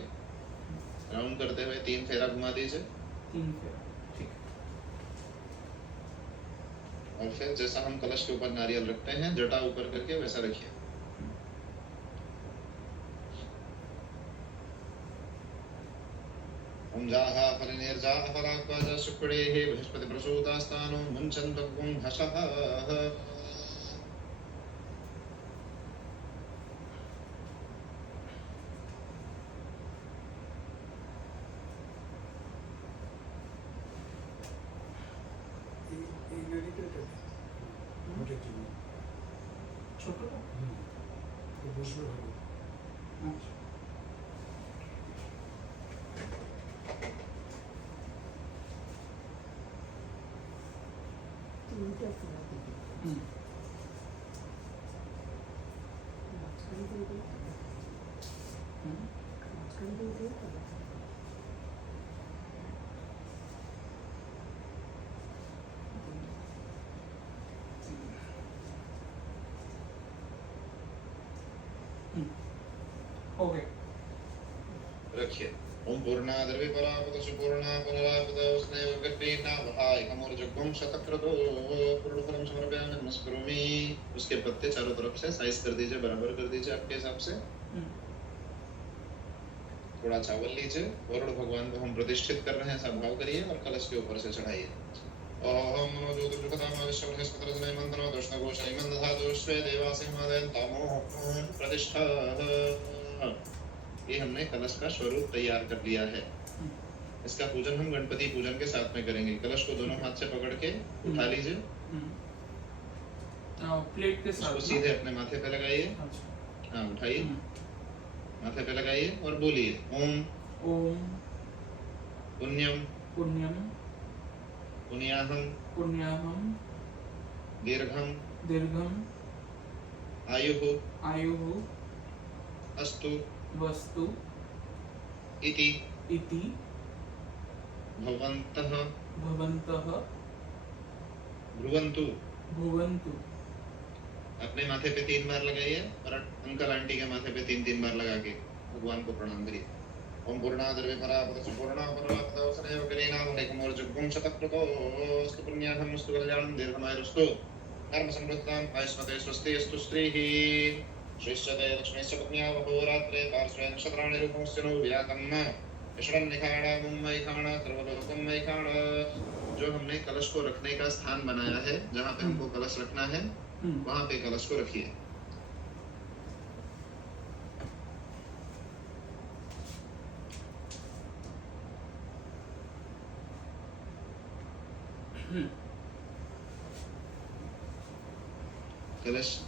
राउंड करते हुए 3 फेरा घुमा दीजिए। 3 फेरा ठीक। और फिर जैसा हम कलश के ऊपर नारियल रखते हैं जटा ऊपर करके वैसा रखिए। ओम जाः फलनिर्जाः फलाक्वाज शुक्रेः बृहस्पति प्रसूतास्तानो मुञ्चन्तुं हसः। ছোটটা? তো বসবে ভালো। আচ্ছা। তিনটা ফোড়া দিবি হুম। মাঝখানে দিয়ে দিই হুম। মাঝখানে দিয়ে দিই তাহলে हो गए। रखिए। ओम पूर्णाद्रव्य परापत सुपूर्णा पुनरापत स्नेह गट्टीना वहाय कमोर्जगम शतक्रतो पूर्णफलम समर्पयामि नमस्करोमि। उसके पत्ते चारों तरफ से साइज कर दीजिए, बराबर कर दीजिए आपके हिसाब से। थोड़ा चावल लीजिए, वरुण भगवान को हम प्रतिष्ठित कर रहे हैं, ऐसा भाव करिए और कलश के ऊपर से चढ़ाइए। ओम नमो ज्योतिर्गतामाविश्वरहस्पतिर्जनय मंत्रो दक्षिणघोषै मंदधातु स्वे देवासिंहादयं तामो प्रतिष्ठा। ये हमने कलश का स्वरूप तैयार कर लिया है। इसका पूजन हम गणपति पूजन के साथ में करेंगे। कलश को दोनों हाथ से पकड़ के उठा लीजिए, प्लेट के साथ उसको सीधे अपने माथे पे लगाइए। अच्छा। हाँ, उठाइए, माथे पे लगाइए और बोलिए ओम ओम पुण्यम पुण्यम पुण्याहम पुण्याहम दीर्घम दीर्घम आयुः आयुः अस्तु वस्तु इति इति भवन्तः भवन्तः ब्रुवन्तु। भुवन्तु। अपने माथे पे 3 बार लगाइए और अंकल आंटी के माथे पे 3-3 बार लगा के भगवान को प्रणाम करिए। ओम पूर्णाद्रव्य परापत सुपूर्णा पुनरापत स्नेह गट्टीना वहाय शतक्रतो पुण्याहमस्तु कल्याणं दीर्घमायुरस्तु कर्म समृद्धां आयुष्मते स्वस्ति अस्तु स्त्रीः श्रीश्चते लक्ष्मीश्च पत्न्या वहोरात्रे पार्श्वे नक्षत्राणि रूपमस्य नो व्याकन्न ईश्वरन्निखाण मुम्मैखाण सर्वलोकम्मैखाण। जो हमने कलश को रखने का स्थान बनाया है, जहाँ पे हमको कलश रखना है, वहाँ पे कलश को रखिए।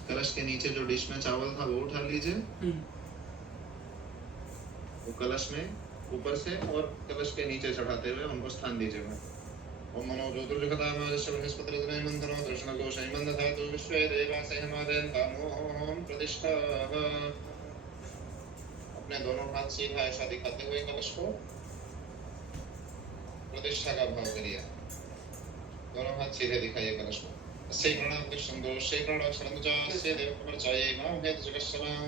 कलश के नीचे जो डिश में चावल था वो उठा लीजिए। वो कलश में ऊपर से और कलश के नीचे चढ़ाते हुए उनको स्थान दीजिएगा। ओम मनो ज्योतिर्गतामाविश्य बृहस्पतिर्जनय मंत्रो दक्षिणघोषै मंदधातु विश्वे देवासिंहादयं तामो प्रतिष्ठा। अपने दोनों हाथ सीधा ऐसा दिखाते हुए कलश को प्रतिष्ठा का भाव करिए। दोनों हाथ सीधे दिखाइए कलश को। अस्यै प्रणाम दक्षिणघोषै प्रणक्षणं च अस्यै देवप्रचायै मां हेतु जगत्समां।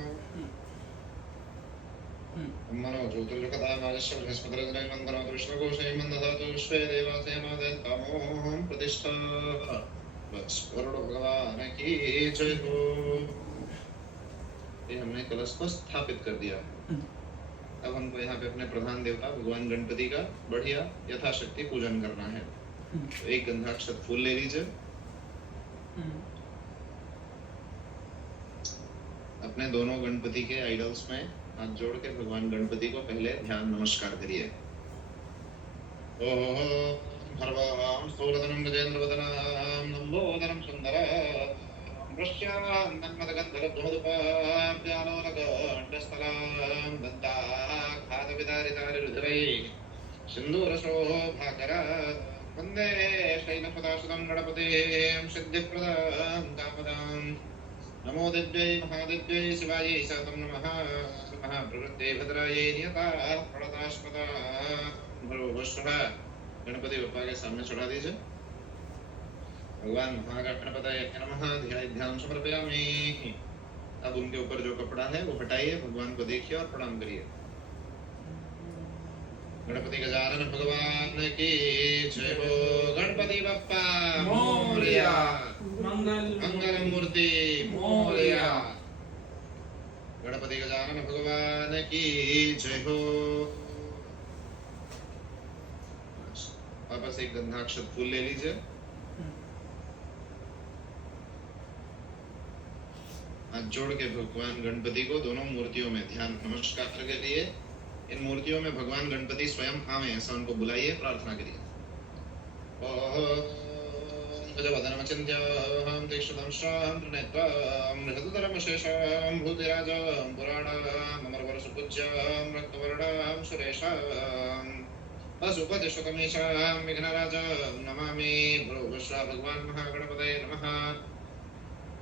मनो ज्योतिर्गतामाविश्य बृहस्पतिर्जनय मंत्रो दक्षिणघोषै मंदधातु विश्वे देवासिंहादयं तामो प्रतिष्ठा। बस वरुण भगवान की जय हो। ये हमने कलश को स्थापित कर दिया। अब हमको यहाँ पे अपने प्रधान देवता भगवान गणपति का बढ़िया यथाशक्ति पूजन करना है। तो एक गंधाक्षत फूल ले लीजिए, अपने दोनों गणपति के आइडल्स में हाथ जोड़ के भगवान गणपति को पहले ध्यान नमस्कार करिए। ओम भर्वां स्थूलधनं गजेन्द्रवदनां लंबोदरं सुन्दरं वृष्यान्नमदगन्धर्वोदपाभ्यालोलकण्ठस्थलां दन्ताघातविदारितारिरुधिरैः सिन्दूरशोभाकरा वन्दे शैलपदासुतं गणपतिं सिद्धिप्रदां कामदां। नमो दिव्यै महादिव्यै शिवायै सातं नमः। नमः प्रवृत्ते भद्रायै नियता प्रणतास्पदा भरोस्वः। गणपति बप्पा के सामने चढ़ा दीजिए। भगवान महागणपतये नमः ध्यान समर्पयामि। अब उनके ऊपर जो कपड़ा है वो हटाइए, भगवान को देखिए और प्रणाम करिए। गणपति गजानन भगवान की जय हो। गणपति बप्पा मोरया। मंगल मूर्ति मोरया। गणपति गजानन भगवान की जय हो। वापस एक गंधाक्षत फूल ले लीजिए, हाथ जोड़ के भगवान गणपति को दोनों मूर्तियों में ध्यान नमस्कार के लिए इन मूर्तियों में भगवान गणपति स्वयं आवे ऐसा उनको बुलाइए, प्रार्थना करिए। ओम वदनमचिन्त्याहं तीक्ष्णदंष्ट्रां त्रिनेत्रां मृषधरमशेषां भूतिराजां पुराणाम् अमरवरसुपूज्यां रक्तवर्णां सुरेशाम् असुपतिशतमीशां विघ्नराजां नमामि। बोलो विश्वा भगवान महागणपतये नमः।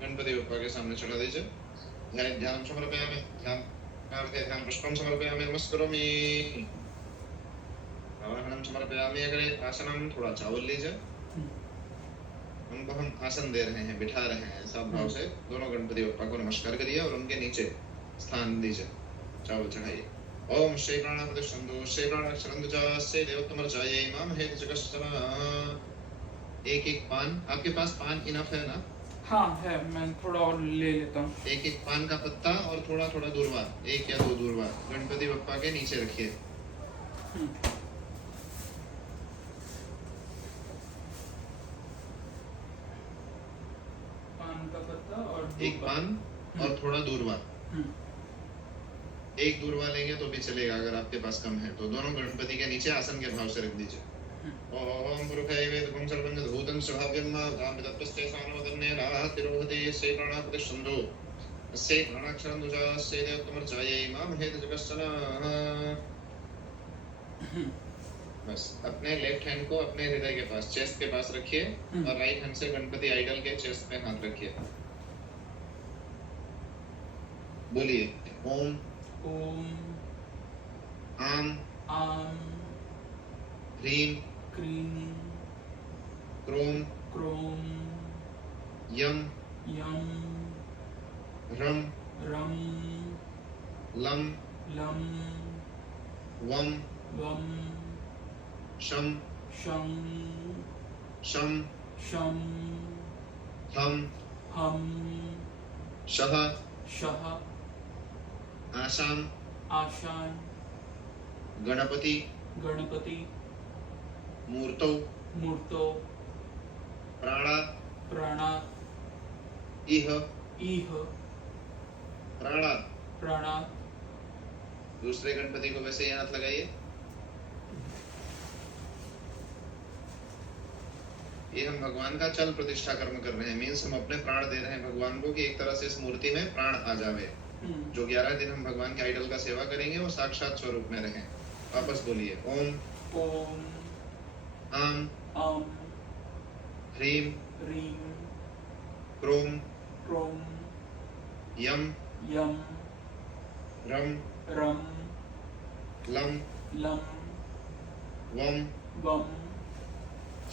गणपति बप्पा के सामने चढ़ा दीजिए। ध्यान समर्पयामि। ध्यान पुष्पं समर्पयामि। नमस्करोमि। आवाहनं समर्पयामि। अग्रे आसनं, थोड़ा चावल लीजिए। उनको हम आसन दे रहे हैं, बिठा रहे हैं। सब भाव से दोनों गणपति बप्पा को नमस्कार करिए और उनके नीचे स्थान दीजिए, चावल चढ़ाइए। ओम श्री प्राणापतिष्ठन्तु श्री प्राणाक्षरन्तु च श्री देवोत्तमर्चायै मां हेतु जगश्चन। एक एक पान, आपके पास पान इनफ है ना? हाँ है, मैं थोड़ा और ले लेता हूँ। एक एक पान का पत्ता और थोड़ा थोड़ा दूर्वा, 1 या 2 दूर्वा गणपति बप्पा के नीचे रखिए। पान का पत्ता और एक पान और थोड़ा दूर्वा। 1 दूर्वा लेंगे तो भी चलेगा अगर आपके पास कम है तो। दोनों गणपति के नीचे आसन के भाव से रख दीजिए। ओम पुरुषाय वेदकं सर्वं भूतं स्वभाव्यं कामितत्वस्ते सानवदन्नेन तिरोहति श्री प्राणापतिष्ठन्तु अस्यै प्राणाक्षरन्तु च अस्यै देवोत्तमर्चायै मां हेतु जगश्चन। बस अपने लेफ्ट हैंड को अपने हृदय के पास, चेस्ट के पास रखिए और राइट हैंड से गणपति आइडल के चेस्ट पे हाथ रखिए। बोलिए ओम ओम आम आम ह्रीं क्रीं क्रोम क्रोम यम यम रम रम लम लम वम वम शम शं शम शम हम हम शह शह आसाम आशान गणपति गणपति मूर्तौ मूर्तो प्राणा प्राणा इह इह प्राणा। प्राणा। दूसरे गणपति को वैसे ही हाथ लगाइए। ये हम भगवान का चल प्रतिष्ठा कर्म कर रहे हैं, मीन्स हम अपने प्राण दे रहे हैं भगवान को कि एक तरह से इस मूर्ति में प्राण आ जावे। जो 11 दिन हम भगवान के आइडल का सेवा करेंगे वो साक्षात स्वरूप में रहें। वापस बोलिए ओम ओम आम आम ह्रीं ह्रीं क्रोम क्रोम यम यम रम रम लम लम वम वम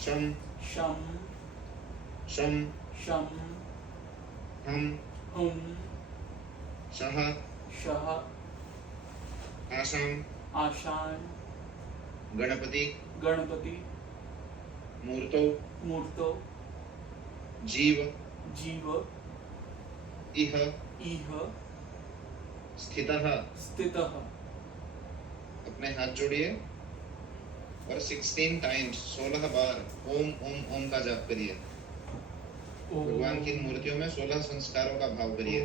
शम शम शम शम हम हम शह शह आसाम आशान गणपति गणपति मूर्तो मूर्तो जीव जीव इह इह स्थितः। स्थितः। अपने हाथ जोड़िए और 16 टाइम्स 16 बार ओम ओम ओम का जाप करिए। भगवान की मूर्तियों में 16 संस्कारों का भाव करिए।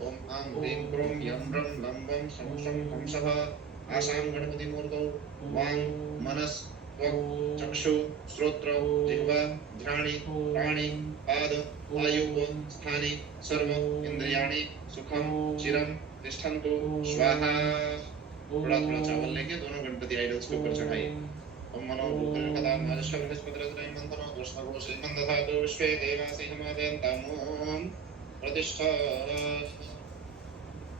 ओम आम ह्रीं क्रोम यम रम लम वम शम शम हम शः आसाम गणपति मूर्तौ वांग मनस त्वक् चक्षु श्रोत्र जिह्वा घ्राणि प्राणि पाद वायु स्थानि सर्व इंद्रियाणि सुखम चिरम तिष्ठन्तु स्वाहा। थोड़ा थोड़ा चावल लेके दोनों गणपति आइडल्स के ऊपर चढ़ाइए। ओम मनो भूतल कदा मानशव निष्पत्रत्रयं मंत्रो कृष्णगुरु श्रीमन्दधातु विश्वे देवासिंहमादयन्तामोम प्रतिष्ठा।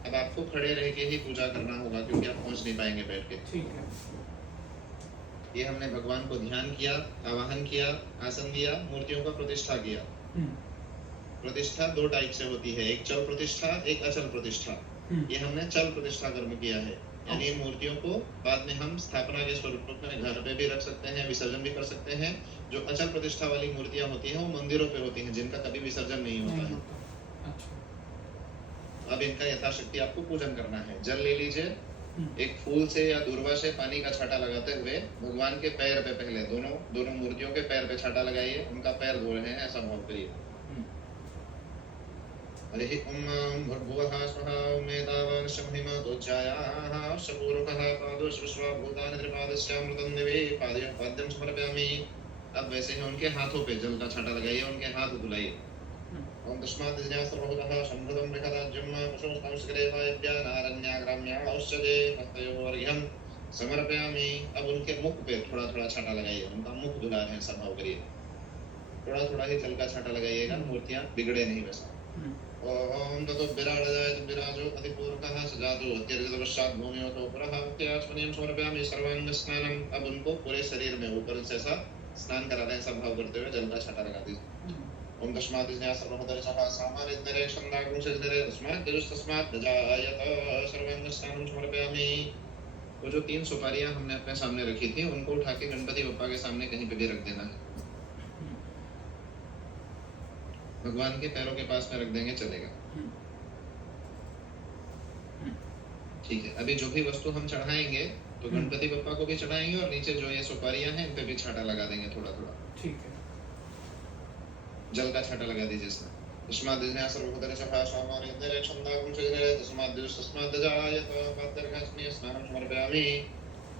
अब आपको खड़े रह के ही पूजा करना होगा क्योंकि आप पहुंच नहीं पाएंगे बैठ के। ठीक है। ये हमने भगवान को ध्यान किया, आवाहन किया, आसन दिया, मूर्तियों का प्रतिष्ठा किया। प्रतिष्ठा 2 टाइप से होती है, एक चल प्रतिष्ठा, एक अचल प्रतिष्ठा। ये हमने चल प्रतिष्ठा कर्म किया है, यानी इन मूर्तियों को बाद में हम स्थापना के स्वरूप में घर पे भी रख सकते हैं, विसर्जन भी कर सकते हैं। जो अचल प्रतिष्ठा वाली मूर्तियां होती हैं वो मंदिरों पे होती हैं जिनका कभी विसर्जन नहीं होता है। अच्छा। अब इनका यथाशक्ति आपको पूजन करना है। जल ले लीजिए, एक फूल से या दूर्वा से पानी का छाटा लगाते हुए भगवान के पैर पे पहले दोनों मूर्तियों के पैर पे छाटा लगाइए। उनका पैर धो रहे हैं ऐसा भाव करिए। हरि ओम भूर्भुवः स्वः ओमेतावानश्च महिमातोज्जायाः शपूरुकः पादोश्च विश्वभूतानि त्रिपादस्यामृतं दिवे पाद्यं समर्पयामि। अब वैसे ही उनके हाथों पे जल का छाटा लगाइए, उनके हाथ धुलाइए। ओम तस्मात् सर्वभूतः संभृतं बृहदाज्यं पशुस्तांशग्रेवायभ्य नारण्याग्राम्या औषधे हस्तयोर्घ्यं समर्पयामि। अब उनके मुख पे थोड़ा थोड़ा छाटा लगाइए, उनका मुख धुला रहे हैं, सब भाव करिए, थोड़ा थोड़ा ही जल का छाटा लगाइएगा, मूर्तियां बिगड़े नहीं वैसा। ओम ततो विराजय विराजो अधिपूर्वकः सजातो अत्यर्जित पश्चात भूमियोतो पुरः त्याचमनियं समर्पयामि सर्वांग स्नानम। अब उनको पूरे शरीर में ऊपर से ऐसा स्नान करा रहे हैं, सब भाव करते हुए जल का छाटा लगा दीजिए। ओम तस्मात् सर्वभूतरिषः सामानिन्द्रे छन्दागुं सिद्धरे तस्मात् तस्मात् जायत सर्वांग स्नानं समर्पयामि। वो जो 3 सुपारियां हमने अपने सामने रखी थी, उनको उठा के गणपति बप्पा के सामने कहीं पे भी रख देना है, भगवान के पैरों के पास में रख देंगे चलेगा। ठीक है, अभी जो भी वस्तु हम चढ़ाएंगे तो गणपति बप्पा को भी चढ़ाएंगे और नीचे जो ये सुपारियां हैं इन पे भी छाटा लगा देंगे थोड़ा थोड़ा। ठीक है, जल का छाटा लगा दीजिए इसमें। तस्मात् सर्वभूतरिषः सामानिन्द्रे छन्दागुं सिद्धरे तस्मात् जायत पात्रघस्मि स्नानं समर्पयामि।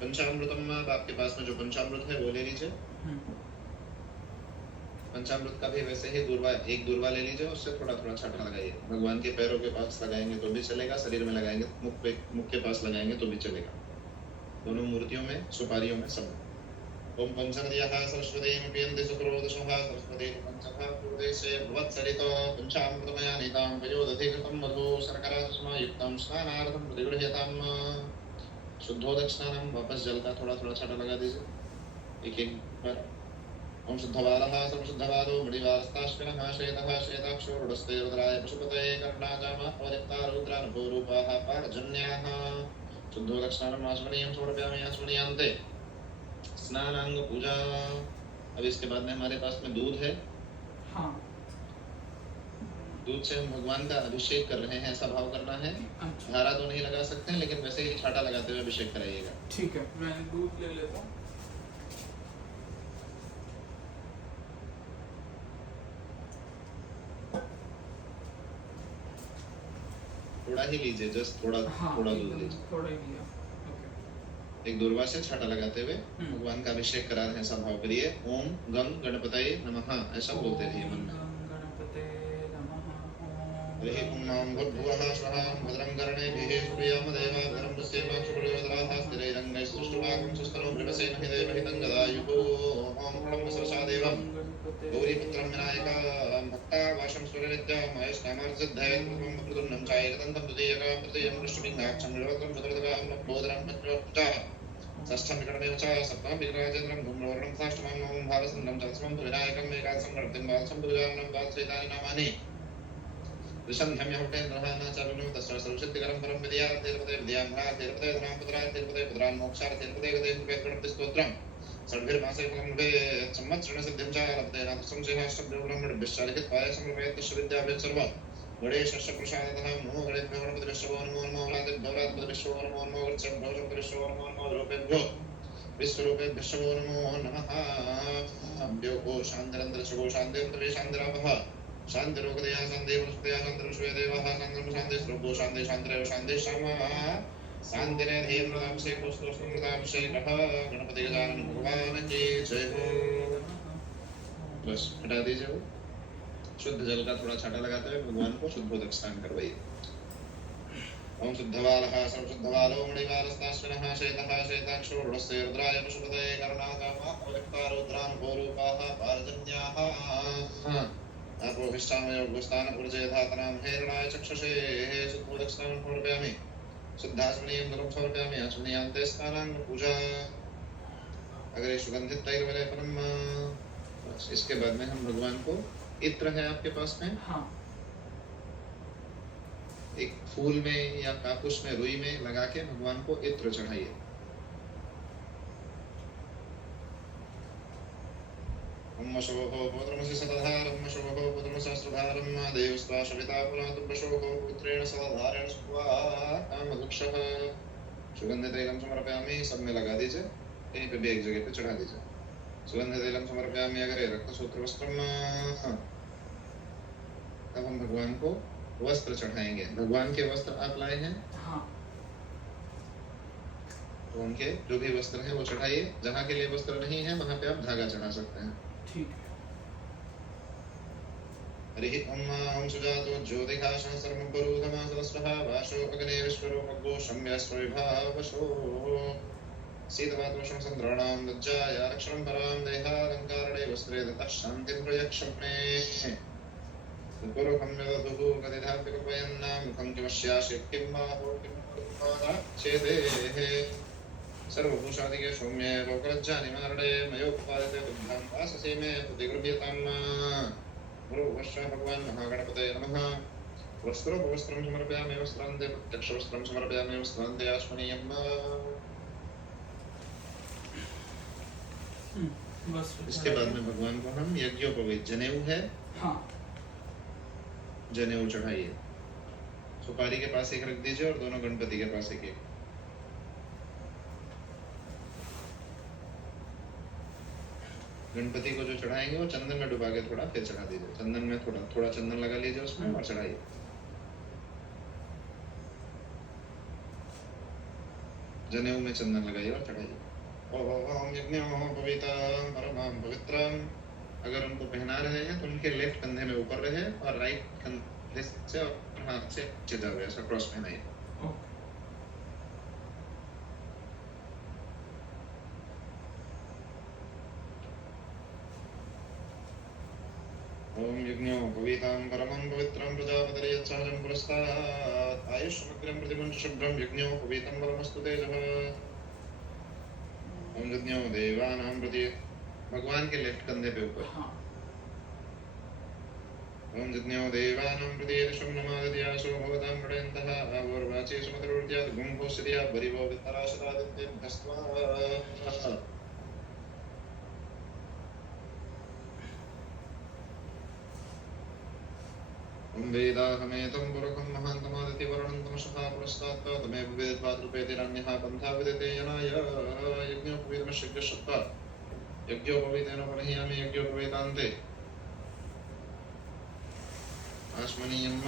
पंचामृतम, आपके पास में जो पंचामृत है वो ले लीजिए। पंचामृत का भी वैसे ही दूरवा, एक दूरवा ले लीजिए, उससे थोड़ा थोड़ा छाटा लगाइए। भगवान के पैरों के पास लगाएंगे तो भी चलेगा, शरीर में लगाएंगे, मुख के पास लगाएंगे तो भी चलेगा, दोनों मूर्तियों में, सुपारियों में, सब। ओम पंचनद्याः सरस्वतीं पीयन्ति सुक्रोदशः सरस्वती पंचः पूर्देशे भवत्सरितो पंचामृतमया नीतां पयोदधिकृतं मधु शर्करा समायुक्तं स्नानार्थं प्रतिगृह्यताम्। शुद्धोदकस्नानं, वापस जल का थोड़ा थोड़ा छाटा लगा दीजिए एक एक बार। ओम शुद्धवालः सर्वशुद्धवालो मणिवारस्ताश्विनः श्वेतः श्वेताक्षो रुडस्ते रुद्राय पशुपतये कर्णाजामः परिक्तारुद्रानुपूरूपाः पारजन्याः। शुद्धोदकस्नानं आचमनीयं समर्पयामि आचमनीयान्ते स्नानांग पूजा। अब इसके बाद में हमारे पास में दूध है। हाँ, दूध से हम भगवान का अभिषेक कर रहे हैं, ऐसा भाव करना है। अच्छा, धारा तो नहीं लगा सकते हैं, लेकिन वैसे ही छाटा लगाते हुए अभिषेक कराइएगा। ठीक है, मैं दूध ले लेता हूँ। थोड़ा ही लीजिए, जस्ट थोड़ा हाँ, थोड़ा दूध लीजिए। थोड़ा ही लिया। ओके, एक दूरवा से छाटा लगाते हुए भगवान का अभिषेक करा रहे हैं, ऐसा भाव करिए। ओम गं गणपतये नमः, ऐसा बोलते रहिए मन में। हरि ओम भूर्भुवः स्वः भद्रं कर्णेभिः शृणुयाम देवा भद्रं पश्येम चक्षुर्योधराः स्थिरैरङ्गैः स्तुष्टुवागं सुस्तनो बृहसेन हि देवहितं गदायुः। ओम प्रणम्य सरसा देवं गौरीपुत्रं विनायकं भक्तावासं सूर्यनित्यं महेशकामार्जद्धये प्रथमं प्रतुन्नं चायकदन्तं तृतीयकं तृतीयं कृष्णपिङ्गाक्षं निरवत्रं चतुर्थकं नवोदरं पञ्चमः षष्ठं विक्रमेव च सप्तमं विक्रमाचन्द्रं धूम्रवर्णं साष्टमं नवमं भालचन्द्रं दशमं तु विनायकं एकादशं गणपतिं बालसं पूजावनं बालचैतानि नामानि विशन्ध्यं यहुटेन्द्रः न च विष्णुः तस्य सर्वसिद्धिकरं परं विद्यार्थेर्पते विद्याम्भा तेर्पते धनां पुत्रार्थेर्पते पुत्रान् मोक्षार्थेर्पते गते गणपतिस्तोत्रम् षड्भिर्मासे फलं भे संवत्सरणसिद्धिं च लभते न संशयः ब्रह्मणभ्यश्च लिखित्वाय समर्पयत् विद्याभ्यः सर्वं गणेशस्य प्रसादतः नमो गणेभ्यो गणपतिभ्यो नमो नमो व्रातेभ्यो व्रातपतिभ्यो नमो नमो वृक्षेभ्यो वृक्षेभ्यो नमो नमो रूपेभ्यो विश्वरूपेभ्यो नमो नमः। अभ्यो शान्तिरन्तरिक्षो शान्तिर्पृथिवी शान्तिरापः शान्तिरोगदया शान्तिर्वनस्पतयः शान्तिर्विश्वेदेवाः शान्तिर्म शान्तिस्रोगो शान्ति शान्तिरेव शान्तिश्यामः शान्तिरेधीर्मृताभिषेक स्तोत्रमृताभिषेकः। गणपति गजानन भगवान की जय हो। बस हटा दीजिए वो शुद्ध जल का थोड़ा छाटा लगाते हुए भगवान को शुद्धोदक स्नान करवाइए। ओम शुद्धवालः सर्वशुद्धवालो मणिवारस्ताश्विनः श्वेतः श्वेताक्षो रुडस्ते रुद्राय पशुपतये कर्णाजामः परिक्तारुद्रानुपूरूपाः पारजन्याः। अप्रोभिष्टामयोगस्थान पुरजयधातनां हेरणाय चक्षुषे शुद्धोदक स्नानं समर्पयामि। शुद्धाचमनीयं जलं समर्पयामि आचमनीयान्ते स्नानांग पूजा। अगर ये सुगंधित तैलवलेपनम, इसके बाद में हम भगवान को, इत्र है आपके पास में? हाँ, एक फूल में या काकुश में, रुई में लगा के भगवान को इत्र चढ़ाइए। ओम शोभो पुत्रमसि सतधारं शोभो पुत्रमसहस्रधारं देवस्त्वाशविता पुनः पुत्रेण सतधारेण स्वाहामधुक्षः। सुगंधित तैलम समर्पयामि, सब में लगा दीजिए, कहीं पे भी एक जगह पे चढ़ा दीजिए। सुगंधित तैलम समर्पयामि अग्रे रक्तसूत्र वस्त्रम। अब हम भगवान को वस्त्र चढ़ाएंगे। भगवान के वस्त्र आप लाए हैं? हाँ, तो उनके जो भी वस्त्र हैं वो चढ़ाइए। जहाँ के लिए वस्त्र नहीं है वहाँ पे आप धागा चढ़ा सकते हैं। ठीक है। हरि ओम सुजातो ज्योतिघासं सर्वं परूधमासलस्वः वाशो अग्ने विश्वरूपगो शम्यस्वविभावशो शीतवातोषं सन्द्राणां लज्जाय रक्षणं परां देहालङ्कारणे वस्त्रे दत्तः शान्तिं प्रयक्षणे पुरुषं यदधुः कदिधापिकपयन्नां मुखं किमस्यासि किं बाहो किं पादाच्छेदेः सर्वभूषादिके सौम्ये लोकलज्जानिवारणे मयोपपादिते तुभ्यां वाससे मे प्रतिगृह्यताम्। गुरु वश्य भगवान् महागणपतये नमः। वस्त्रोपवस्त्रं समर्पयामि वस्त्रान्ते प्रत्यक्षवस्त्रं समर्पयामि वस्त्रान्ते आश्मनीयम्। वस्त्र इसके बाद में भगवान को हम यज्ञोपवीत जनेऊ है, हाँ जनेऊ चढ़ाइए। सुपारी के पास एक रख दीजिए और दोनों गणपति के पास एक। गणपति को जो चढ़ाएंगे वो चंदन में डुबा के थोड़ा फिर चढ़ा दीजिए। चंदन में थोड़ा थोड़ा चंदन लगा लीजिए उसमें और चढ़ाइए। जनेऊ में चंदन लगाइए और चढ़ाइए। ओम यज्ञोपवीतं परमं पवित्रं। अगर उनको पहना रहे हैं तो उनके लेफ्ट कंधे में ऊपर रहे और राइट कंधे से और हाथ से नीचे जाए, ऐसा क्रॉस पहनाइए। ओम यज्ञोपवीतं परमं पवित्रं प्रजापतिर्यच्छाजं पुरस्तात् आयुष्मग्रं प्रतिमं शुभ्रं यज्ञोपवीतं परमस्तु तेजः। ओम यज्ञो देवानां प्रति भगवान के लेफ्ट कंधे पे ऊपर। हाँ ओम यज्ञो देवानां प्रति यशं नमादित्यासो भवतां प्रणयन्तः आवर्वाचे सुमतिर्वृत्यात् गुंभोषरिया बरिवो वित्तराशरादित्यं ओम वेदाहमेतं पुरखं महान्तमादित्यवर्णं तमसः पुरस्तात् तमेव वेदपात्रुपेतिरन्यः पन्था विदते यनाय यज्ञोपवीतमश्यज्ञशब्दा यज्ञोपवीतेन प्रणह्यामि यज्ञोपवीतान्ते आश्मनीयम्।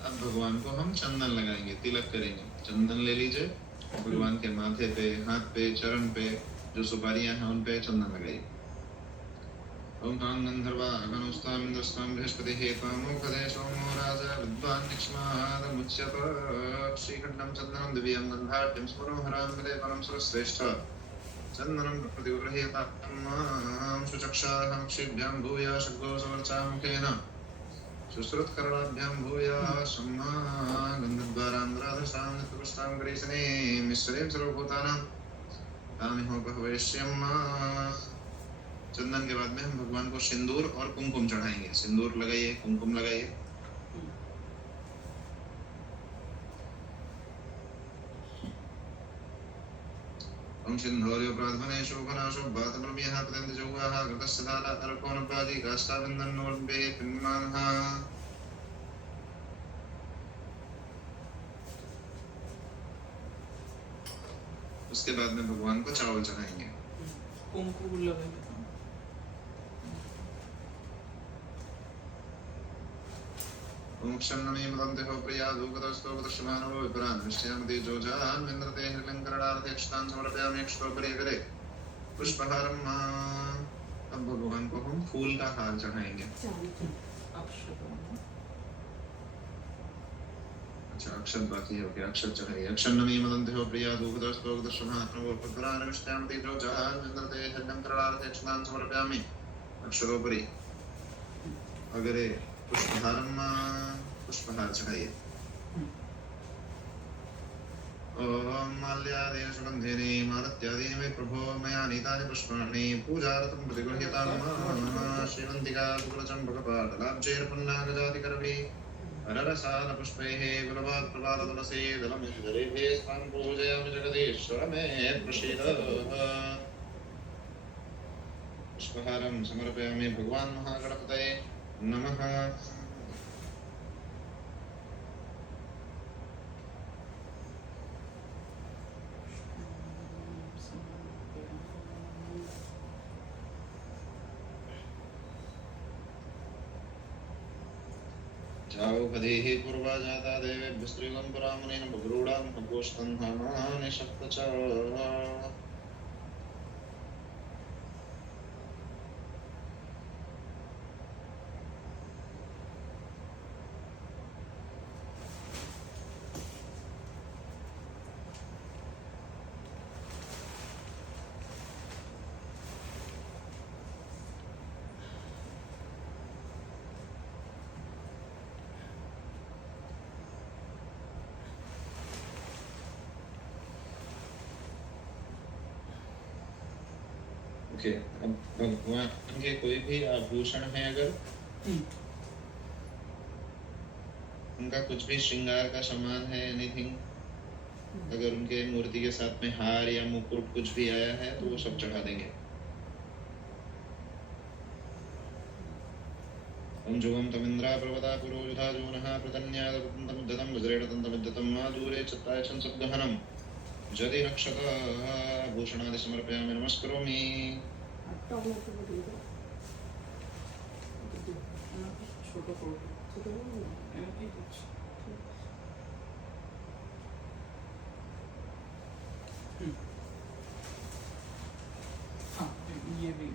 अब भगवान को हम चंदन लगाएंगे, तिलक करेंगे। चंदन ले लीजिए, भगवान के माथे पे, हाथ पे, चरण पे जो सुपारियां हैं उन पे चंदन लगाइए। ओम गंधर्वा अगनुस्ताम इंद्रस्ताम बृहस्पति हेत्वामोखदे सोमो राजा विद्वान् निक्ष्मादमुच्यत श्रीखंडं चंदनं दिव्यं गंधाढ्यं स्मरोहरां विलेपनं सर्वश्रेष्ठ चंदनं प्रतिगृह्यतां शुचक्षाहं क्षिभ्यां भूया शग्गो सवर्चा मुखेन सुश्रुतकरणाभ्यां भूया सम्मा गन्धद्वारान्ध्राधसां नित्यपुष्टां गरीसने मिश्रीं सर्वभूतानां तामिहोपहवेश्यम्। चंदन के बाद में हम भगवान को सिंदूर और कुमकुम चढ़ाएंगे। सिंदूर लगाइए, कुमकुम लगाइए। ओम सिंधोर्यो प्रार्थने शोभनाशो बातप्रमियः पतन्ति जौगाः कृतस्य दाला अर्कोणपादि काष्ठाविन्दन्नोर्भे पिन्मानः। उसके बाद में भगवान को चावल चढ़ाएंगे। कुमकुम लगाएंगे। ओम क्षन्नमे मदन्ते हो प्रिया दूगतस्तो गतश्मानो विपरान् निश्चयमति जोजान् विन्द्रते हरिलङ्करणार्थे क्षतान् समर्पयामि अक्षतोपरि करे पुष्पहारम्। अब भगवान को हम फूल का हार चढ़ाएंगे। अच्छा, अक्षत बाकी है। ओके, अक्षत चढ़ाइए। क्षन्नमे मदन्ते हो प्रिया दूगतस्तो गतश्मानो विपरान् निश्चयमति जोजान् विन्द्रते हरिलङ्करणार्थे क्षतान् समर्पयामि अक्षतोपरि अग्रे पुष्पहार चढ़ाइए। ओम माल्यादेन सुगन्धेन मालत्यादेन मे प्रभो मया नीतानि पुष्पाणि पूजार्थं प्रतिगृह्यताम्। श्रीमन्तिका कुलचम्पकपाटलाब्जैर्पुन्नागजातिकरवि ररसाल पुष्पैः गुलभात् प्रभाततुलसी दलमिन्दरेः स्वां पूजयामि जगदीश्वर मे प्रसीद पुष्पहारं समर्पयामि भगवान् महागणपतये नमः जाओ कधीः पूर्वा जाता देवेभ्यः स्त्रीलं परामुनेन बभ्रूढां भगोष्ठन्धामानि सप्त च ओके अब भगवान के कोई भी आभूषण है अगर उनका कुछ भी श्रृंगार का सामान है एनीथिंग अगर उनके मूर्ति के साथ में हार या मुकुट कुछ भी आया है तो वो सब चढ़ा देंगे ओम जुगम तमिंद्रा पर्वता पुरोजुधा जोनः प्रतन्याद तमिद्धतं वज्रेण तन्तमिद्धतं मा दूरे चत्ताय संसद्गहनम् जदि नक्षत भूषणादि समर्पयामि नमस्करोमि छोटा हाँ ये भी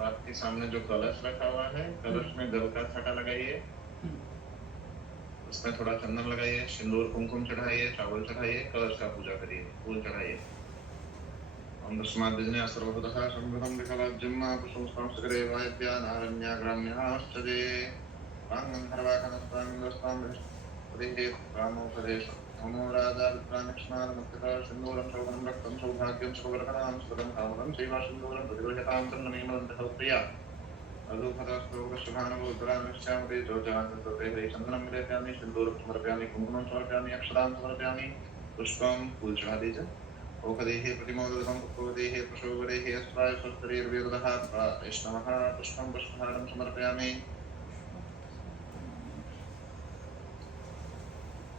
आपके सामने जो कलश रखा हुआ है कलश में गल का छटा लगाइए उसमें थोड़ा चंदन लगाइए सिंदूर कुमकुम चढ़ाइए चावल चढ़ाइए कलश का पूजा करिए फूल चढ़ाइए ओम तस्माद् विघ्ने सर्वभूतः संभृतं विकलाज्यं पुष्पंस्करे वायव्या नारण्या ग्राम्याश्चर्ये प्राङ्गन्धर्वाकनस्ताङ्गस्तां हृष्टपदेः प्राणोपदेश नमो राजा विप्राणिक्ष्मानमुक्तितः सिन्दूरं शोभनं रक्तं सौभाग्यं सुवर्णं सुरं कामदं सेवा सिन्दूरं प्रतिगृह्यतां चन्दनीमदन्तः प्रिया अधोपदस्तोकशुभानुभूतरानिश्चामते जोजानन्दते हरिचन्दनं विलेपयामि सिन्दूरं समर्पयामि कुङ्कुमं समर्पयामि अक्षतां समर्पयामि पुष्पं फूल चढ़ा दीजिए ओखदेः प्रतिमोदकं पुष्पवदेः प्रशोभदेः अस्त्राय स्वस्तरीर्वेदः वैष्णवः पुष्पं पुष्पहारं समर्पयामि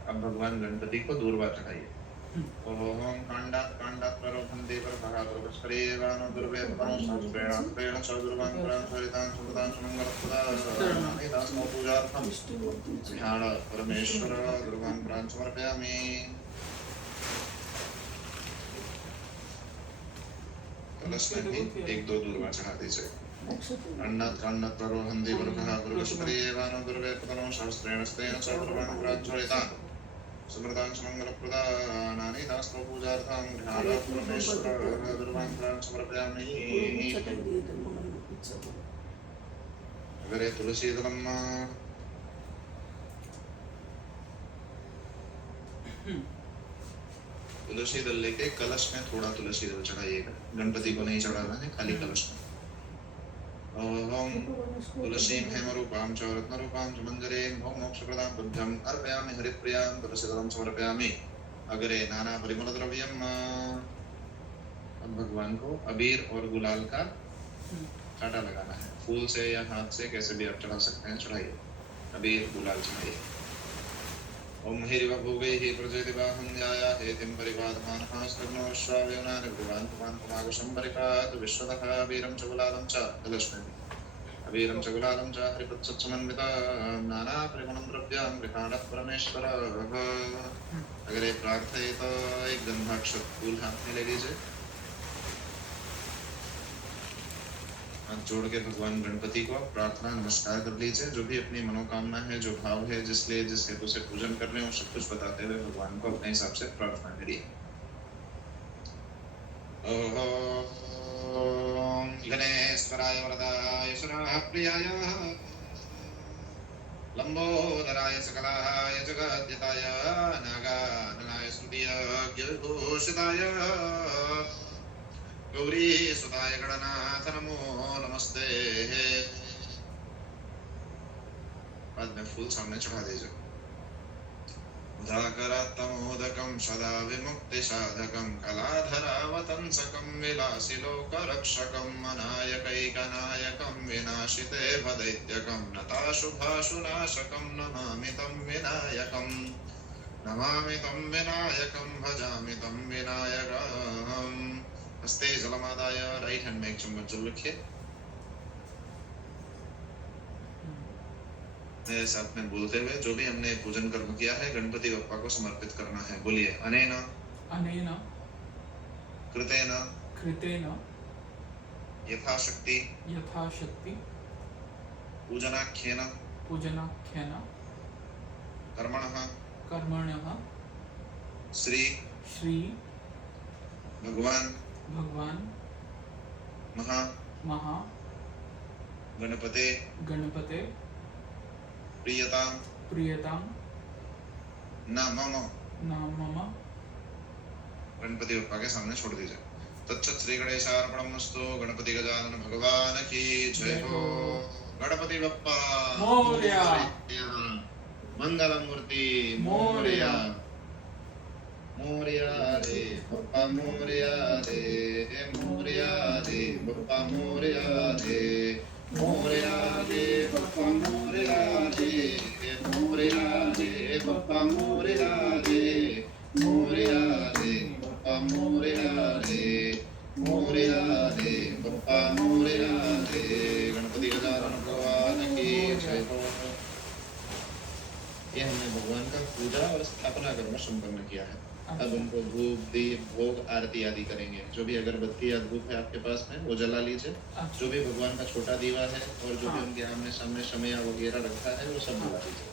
अब भगवान गणपति को दूर्वा चढ़ाइए ओम कांडात् कांडात् प्ररोहन्ते परपहारोपस्करेवानो दुर्वेदपनो सहस्रेण सदुर्वां प्रांसरितां सुमतां सुमङ्गलप्रदां पूजार्थं ध्यान परमेश्वर दुर्वां प्रां समर्पयामि कलश में भी एक दो दूर्वा चढ़ा दीजिए अन्नात् कांडात् प्ररोहन्ते परपहारोपस्करेवानो दुर्वेदपनो सहस्रेण सदुर्वां प्रांसरितां सुमृतां सुमङ्गलप्रदानानि दास्तव पूजार्थं ध्यान परमेश्वर दुर्वां प्रां समर्पयामि अगरे तुलसी दलम तुलसी दल लेके कलश में थोड़ा तुलसी दल चढ़ाइएगा गणपति को नहीं चढ़ाना है खाली कलश में ओम तुलसीं हेमरूपां च रत्नरूपां च मञ्जरीं मोक्षप्रदां बुद्धिम् अर्पयामि हरिप्रियां तुलसीदलं समर्पयामि अग्रे नाना परिमलद्रव्यं भगवान को अबीर और गुलाल का छाटा लगाना है फूल से या हाथ से कैसे भी आप चढ़ा सकते हैं चढ़ाइए अबीर गुलाल चढ़ाइए ओम हिरिव भोगैः प्रजयतिवाहं न्याया हेतिं परिपादमानः स्तग्नो श्राव्योनानि भगवान् पुमान् पुमागुशं परिपात विश्वतः वीरं च गुलालं च कलशमें वीरं च गुलालं च हरिपत्सत्समन्विता नाना परिमलं द्रव्यं गृहाणः परमेश्वरः अगर ये प्रार्थयित एक गंधाक्षत फूल हाथ में ले लीजिए हाथ जोड़ के भगवान गणपति को आप प्रार्थना नमस्कार कर लीजिए। जो भी अपनी मनोकामना है, जो भाव है, जिसलिए जिस हेतु से पूजन कर रहे हो, सब कुछ बताते हुए भगवान को अपने हिसाब से प्रार्थना करिए। ओम गणेश्वराय वरदाय प्रियाय लंबोदराय सकलाय जगद्यताय नागाननाय स्तुतिय घोषिताय गौरी सुताय गणनाथ नमो नमस्ते। बाद में फूल सामने चढ़ा दीजिए। उदाकरत्तमोदकं सदा विमुक्तिसाधकं कलाधरावतंसकं विलासिलोकरक्षकं अनायकैकनायकं विनाशिते भदैत्यकं नताशुभाशुनाशकं नमामि तं विनायकं भजामि तं विनायकम्। हस्ते जलमादाय राइट हैंड में एक चम्मच जल रखिए। मेरे साथ में बोलते हुए जो भी हमने पूजन कर्म किया है गणपति बप्पा को समर्पित करना है। बोलिए अनेन कृतेन यथाशक्ति पूजनाख्येन कर्मणः श्री भगवान महा गणपते प्रियतां न मम गणपति बप्पा के सामने छोड़ दीजिए। तच्चत श्री गणेशार्पणमस्तु। गणपति गजानन भगवान की जय हो। गणपति बप्पा मोरया। मंगल मूर्ति मोरया। मोरया रे बप्पा मोरया रे बप्पा मोरया रे मोरया रे बप्पा मोरया रे बप्पा मोरया रे बप्पा मोरया रे बप्पा मोरया रे। गणपति गजानन भगवान की जय हो। ये हमने भगवान का पूजा और स्थापना कर्म संपन्न किया है। अब उनको धूप दीप भोग आरती आदि करेंगे। जो भी अगरबत्ती या धूप है आपके पास में वो जला लीजिए। जो भी भगवान का छोटा दीवा है और जो भी उनके आमने सामने शमया वगैरह रखा है वो सब जला लीजिए।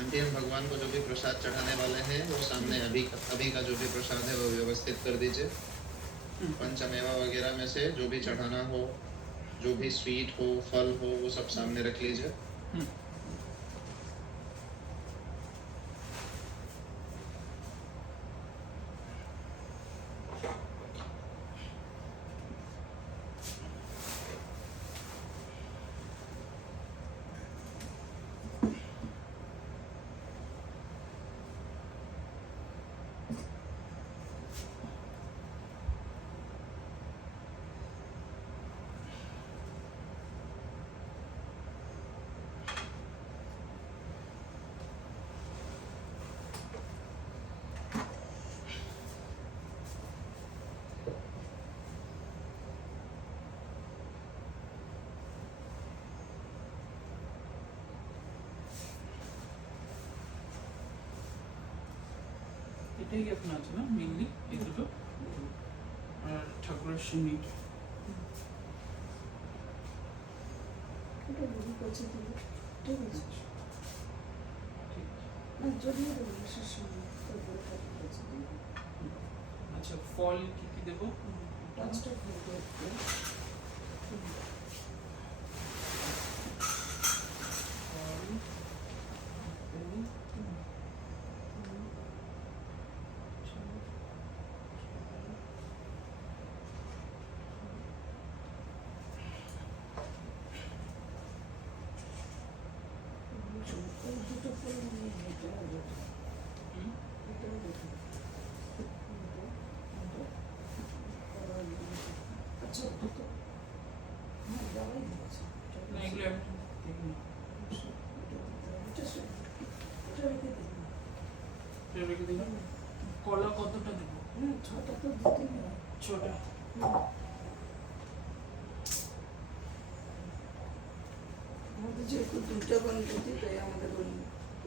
आंटी हम भगवान को जो भी प्रसाद चढ़ाने वाले हैं वो सामने अभी का जो भी प्रसाद है वो व्यवस्थित कर दीजिए। पंचमेवा वगैरह में से जो भी चढ़ाना हो, जो भी स्वीट हो, फल हो, वो सब सामने रख लीजिए। এটাই আপনার আছে না মেইনলি এই দুটো আর ঠাকুরের সিঁড়ি ওটা বুঝি করছে তুমি ঠিক আছে না জড়িয়ে দেবো বিশেষ সময় তারপরে ঠাকুর করছে আচ্ছা ফল কি কি দেবো 5টা ফল দেবো কলা কতটা দেবো? 6টা তো দিতেই হবে। 6টা আমাদের যেহেতু দুইটা গণপতি তাই আমাদের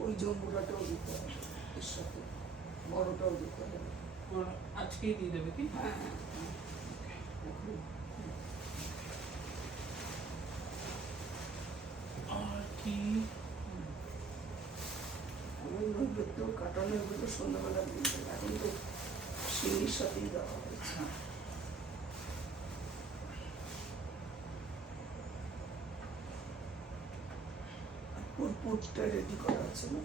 ওই জম্বুরাটাও দিতে হবে এর সাথে, বড়টাও দিতে হবে। और আজকেই দিয়ে দেবে কি? হ্যাঁ হ্যাঁ হ্যাঁ এখন আর কি? আমার নৈবেদ্য কাটা নৈবেদ্য সন্ধ্যাবেলা দিয়ে দেবে, এখন তো শিঙির সাথেই দেওয়া হয়েছে। হ্যাঁ। পুরটা রেডি করা আছে না?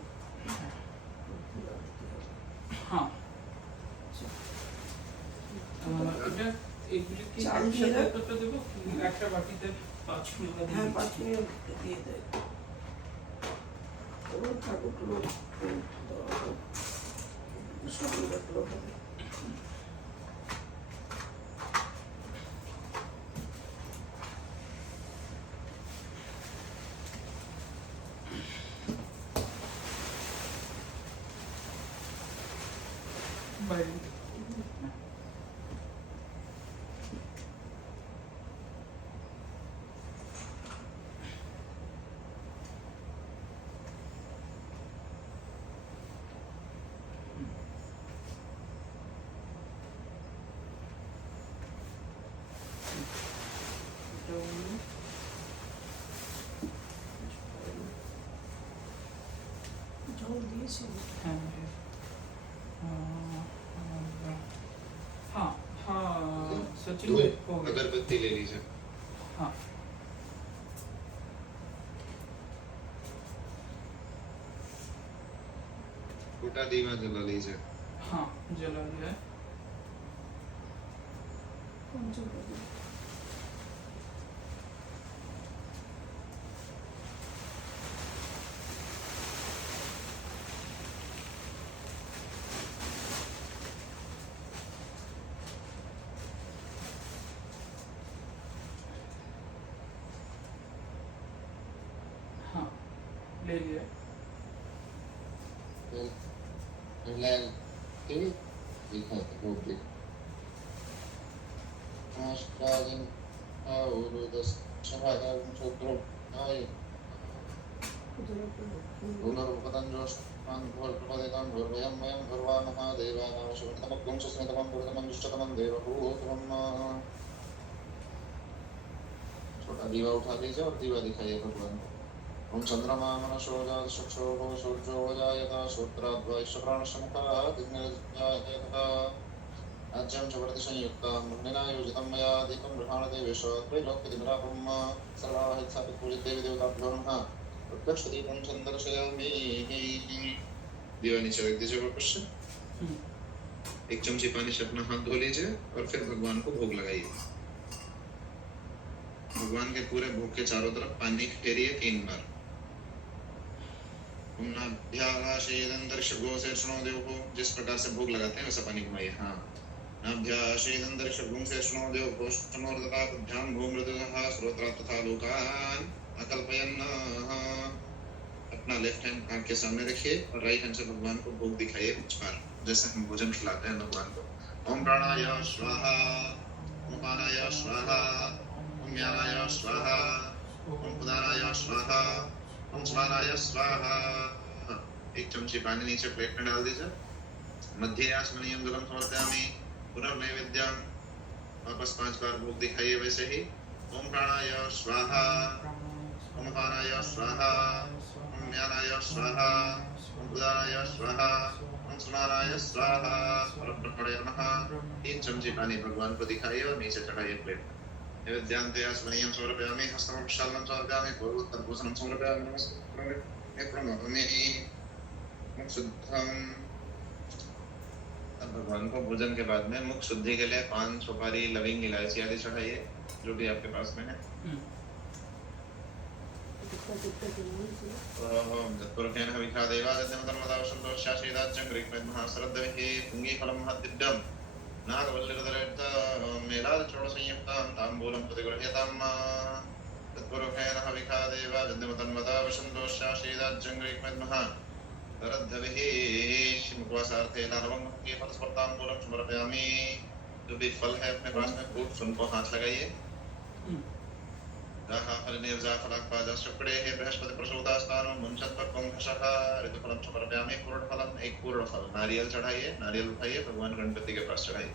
পুর আরতি হবে। হ্যাঁ আচ্ছা। এটা এগুলি কি চাল দিয়ে একসাথে দাও। কতটা দেবো কি একটা বাটিতে 5 মিনিট হ্যাঁ 5 মিনিট দিয়ে দেয়, ওরা ঠাকুর লোক সবই রাখলো হবে। বাইরে এটা হলো জল দিয়েছি हाँ जी हाँ हाँ सचिन दो हो गया अगरबत्ती ले लीजिए। हाँ छोटा दीवा जला लीजिए। हाँ जला दिया है পঞ্চপদী। हाँ ले लिया छोटा दीवा उठा लीजिए और दीवा दिखाइए भगवान को। ओम चंद्रमा मनसो जात चक्षो सूर्यो जायता श्रोत्राद्वैश्वप्राणशमुखादिग्निर्जायतः राज्यं च प्रतिसंयुक्तां ब्रह्मणा योजितं मया दीपं गृहाणदेवेश त्रैलोक्यदिमरापं सर्वाहित्सापि पूजिते देवताभ्यो नमः। प्रत्यक्षदीपं चन्दर्शयामि। दीवा नीचे रख दीजिए वापस से। एक चमची पानी से अपना हाथ धो लीजिए और फिर भगवान को भोग लगाइए। भगवान के पूरे भोग के चारों तरफ पानी फेरिए 3 बार। जिस प्रकार से भोग लगाते हैं वैसा पानी घुमाइए। हाँ अपना लेफ्ट हैंड आंख के सामने रखिए और राइट हैंड से भगवान को भोग दिखाइए 5 बार, जैसे हम भोजन खिलाते हैं भगवान को। ओम प्राणाय स्वाहा, ओम अपानाय स्वाहा, ओम ज्ञानाय स्वाहा, ओम उदानाय स्वाहा, ओम समानाय स्वाहा। एक चमची पानी नीचे प्लेट में डाल दीजिए। मध्य आसमनीयम जलम समर्पयामि। पुनर्नैवेद्यम वापस 5 बार भोग दिखाइए वैसे ही। ओम प्राणाय स्वाहा, ओम अपानाय स्वाहा, ओम ज्ञानाय स्वाहा, ओम उदानाय स्वाहा, ओम समानाय स्वाहा। परब्रह्मणे नमः। 3 चमची पानी भगवान को दिखाइए और नीचे चढ़ाइए प्लेट में। नैवेद्यान्ते आसमनीयं समर्पयामि। हस्तमक्षालनं समर्पयामि। पूर्वोत्तरभूषणं समर्पयामि। नमस्कारं प्रणमामि। मुख शुद्धं। अब भगवान को भोजन के बाद में मुख शुद्धि के लिए पान, सुपारी, लविंग, इलायची आदि चढ़ाइए, जो भी आपके पास में है। तत्पुरुषेण विख्यादेवागद्यमतन्मदावसन्तोषाशीदाज्यं ग्रीक्मद्महासरद्दविः पुङ्गीफलं महद्दिव्यं नागवल्लिकदरेद्द मेलादचूर्णसंयुक्तां ताम्बूलं प्रतिगृह्यताम्। तत्पुरुषेण विख्यादेवागद्यमतन्मदावसन्तोषाशीदाज्यं ग्रीक्मद्महासरद्दविः मुखवासार्थे लालवं फलस्पर्धाम्बूलं समर्पयामि। जो भी फल है अपने पास में खूब उनको हाथ लगाइए। जाहा फलनिर्जा फलाक्पाजा शुक्रे हे बृहस्पति प्रसूतास्तानो मुंशत्वक्वं घशः ऋतुफलं समर्पयामि पूर्णफलम एक पूर्ण फल नारियल चढ़ाइए नारियल उठाइए भगवान गणपति के पास चढ़ाइए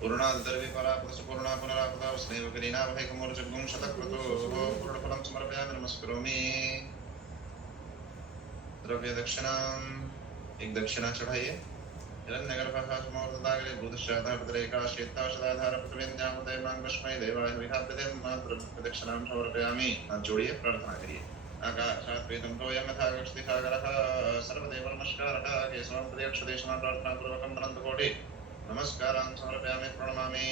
पूर्णादर्वी परापद सुपूर्णा पुनरापदा स्नेह करीना वह कमोर्जगुं शतक्रतो पूर्णफलं समर्पयामि नमस्करोमि द्रव्य दक्षिणाम एक दक्षिणा चढ़ाइए हिरण्यगर्भः समोर्धदाग्रे भूतश्चाधारपतरेकाश्चेत्तावशदाधार पृथ्वीन्द्यामुदय माङ्गस्मै देवाय विघाप्यते दक्षिणां समर्पयामि हाथ जोड़िए प्रार्थना करिए आकाशात् वेदं तोयं यथा गच्छति सागरः सर्वदेव नमस्कारः केशवं प्रत्यक्षदेशमान् प्रार्थनापूर्वकं अनन्तकोटि नमस्कारान् समर्पयामि प्रणमामि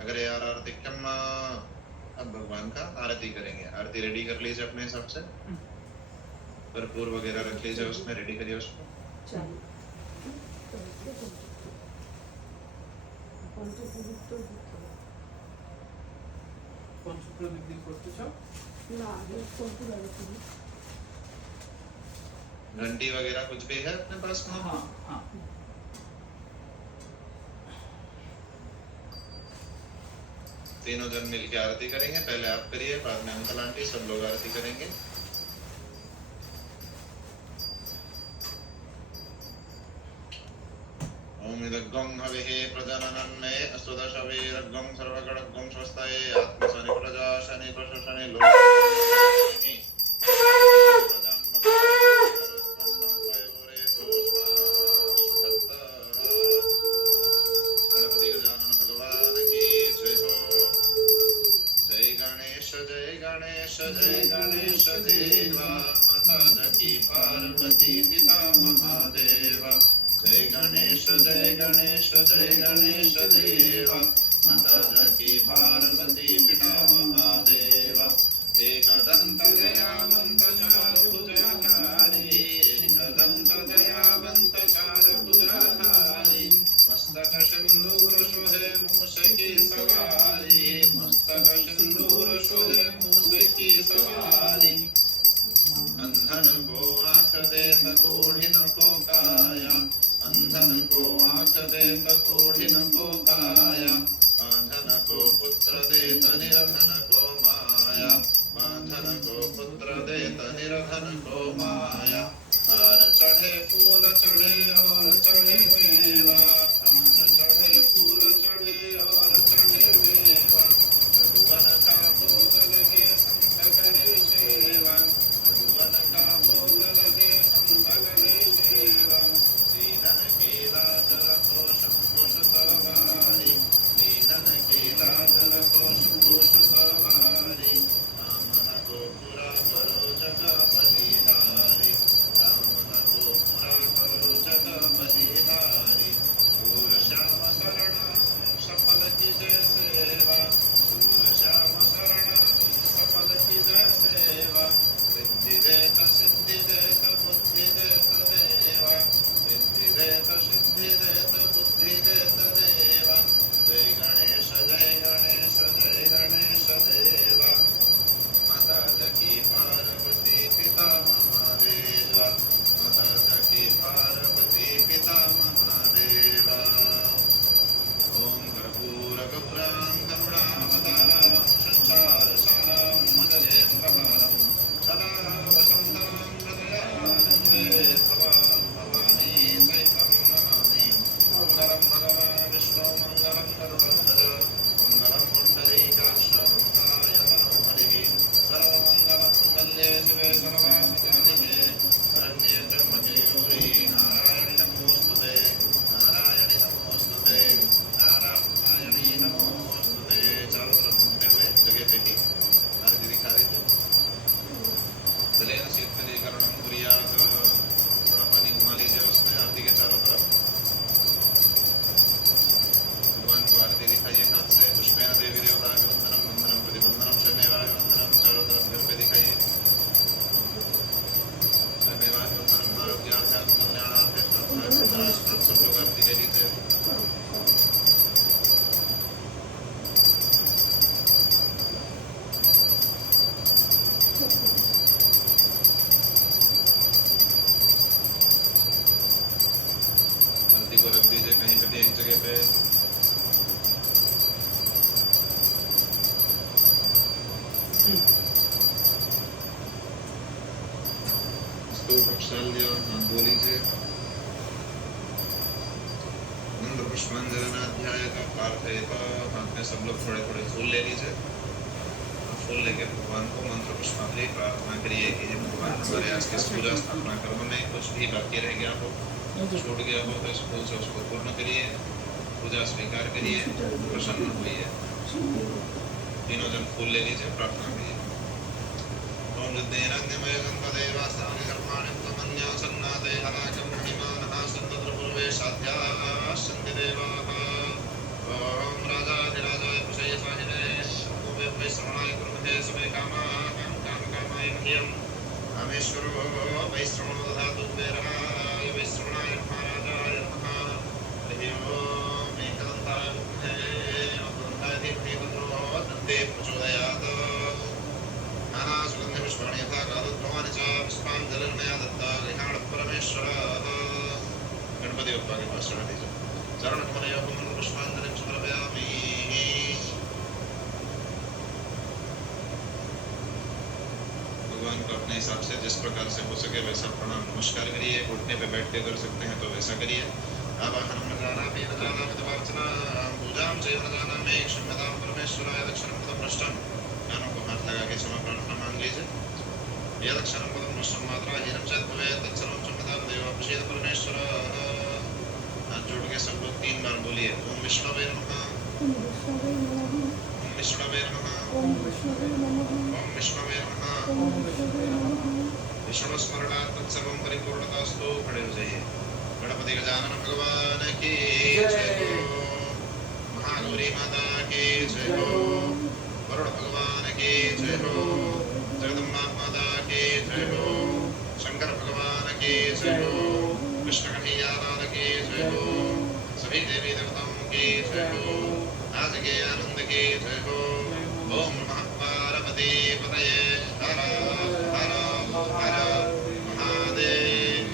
अग्रे आरतिक्यम् अब भगवान का आरती करेंगे आरती रेडी कर लीजिए अपने हिसाब से कर्पूर वगैरह रख लीजिए उसमें रेडी करिए उसको পঞ্চপ্রদীপ দিয়ে করতে চাও घंटी वगैरह कुछ भी है अपने पास में हाँ हाँ तीनों जन मिलकर आरती करेंगे पहले आप करिए बाद में अंकल आंटी सब लोग आरती करेंगे ओम इदग्गं हविः प्रजननं मे अस्तुदशवीरग्गं सर्वगणग्गं स्वस्ताये आत्मसनि प्रजाशनि प्रशशनि लोकनि प्रजां भक्तरस्पन्दं प्रयोरे सोष्मा गणपति गजानन भगवान की जय हो जय गणेश जय गणेश देवा माता जकी पार्वती पिता महादेवा जय गणेश देवा माता जकी पार्वती पिता महादेवा एकदंत दयावंत चारुभुजधारी एकदंत दयावंत चारुभुजधारी मस्तक सिंदूर शोभे मूषकी सवारी मस्तक सिंदूर शोभे मूषकी सवारी अंधन को आँख दे कोढ़िन को काया अंधन को आँख दे कोढ़िन को काया बांधन को पुत्र दे निरधन को माया बांधन को पुत्र दे निरधन को माया हार चढ़े फूल चढ़े और चढ़े मेवा हार चढ़े फूल चढ़े और चढ़े मेवा भगवान का भोग लगे संत करे सेवा भगवान का भोग लगे संत करे सेवा दीनन की लाज रखो शंभु सवारी दीनन की लाज रखो शंभु सवारी कामना को पूरा करो जग बलिहारी कामना को पूरा करो जग बलिहारी शल्य हाथ धो लीजिए। मंत्र पुष्पांजलि अध्याय का पाठ है तो हाथ में सब लोग थोड़े थोड़े फूल ले लीजिए। फूल लेके भगवान को मंत्र पुष्पांजलि प्रार्थना करिए कि हे भगवान हमारे आज के पूजा स्थापना कर्म में कुछ भी बाकी रह गया हो, छूट गया हो तो इस फूल से उसको पूर्ण करिए, पूजा स्वीकार करिए, प्रसन्न होइए। तीनों जन फूल ले लीजिए, प्रार्थना करिए। ओम जद्देरन्यमय गणपदेवास्तानि कर्माणि तमन्या सन्नाते हलाकं महिमानः सन्तत्र पूर्वे साध्याश्चन्ति देवाः। ओम राजाधिराजाय कुशयसाहिने वै श्रवणाय कुर्महे समे कामाः कामकामाय मह्यम् कामेश्वरो वै श्रवणो ददातु कुबेराय वै श्रवणाय महाराजाय नमः। हरि ओम एकदन्ताय विद्महे वक्रतुण्डाय धीमहि तन्नो दन्ते प्रचोदयात्। नानासुगन्धि पुष्पाणि यथा कालोद्भवानि च पुष्पाञ्जलिर् मया दत्ता गृहाणः परमेश्वरः। गणपति बप्पा के पास चढ़ा दीजिए। चरणकमलयोः मंत्र पुष्पाञ्जलिं समर्पयामि। भगवान को अपने हिसाब से जिस प्रकार से हो सके वैसा प्रणाम नमस्कार करिए। घुटने पे बैठ के कर सकते हैं तो वैसा करिए। आवाहनं न जानामि न जानामि तवार्चना पूजां चैव न जानामि क्षम्यतां परमेश्वराय दक्षिणं पदं भ्रष्टं। कानों को हाथ लगा के क्षमा प्रार्थना मांग लीजिए। यदक्षरं पदं भ्रष्टं मात्रा हीनं चेत् भवेत् तत्सर्वं क्षम्यतां देवाभिषेक परमेश्वरः। हाथ जोड़ के सब लोग 3 बार बोलिए। ओम विष्णवे नमः, ओम विष्णवे नमः, ओम विष्णवे नमः, ओम विष्णवे नमः, ओम विष्णवे नमः, ओम विष्णवे नमः। विष्णु स्मरणात् तत्सर्वं परिपूर्णतास्तु। खड़े हो जाइए। गणपति गजानन भगवान की जय हो। महागौरी माता की जय हो। वरुण भगवान की जय हो। जगदम्बा माता की जय हो। शंकर भगवान की जय हो। कृष्ण कन्हैया लाल की जय हो। सभी देवी देवताओं की जय हो। आज के आनंद की जय हो। ओम नमः पार्वती पतये हर हर हर महादेव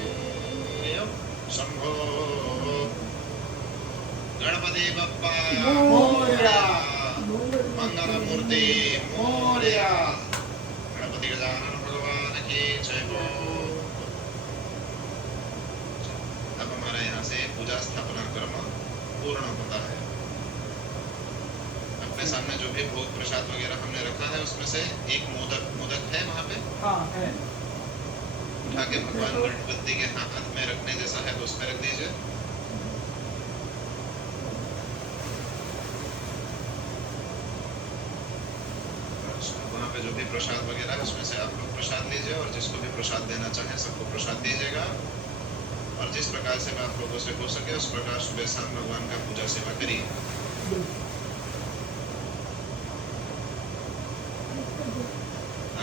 शंभो। गणपति बप्पा मोरया, मंगल मूर्ति मोरया। गणपति गजानन भगवान की जय हो। अब हमारे यहाँ से पूजा स्थापना कर्म पूर्ण होता है। अपने सामने जो भी भोग प्रसाद वगैरह हमने रखा है उसमें से एक मोदक है वहाँ पे। हाँ है। उठा के भगवान गणपति के हाथ में रखने जैसा है तो उसमें रख दीजिए। वहाँ पे जो भी प्रसाद वगैरह है उसमें से आप लोग प्रसाद लीजिए और जिसको भी प्रसाद देना चाहें सबको प्रसाद दीजिएगा। और जिस प्रकार से आप लोगों से हो सके उस प्रकार सुबह शाम भगवान का पूजा सेवा करिए।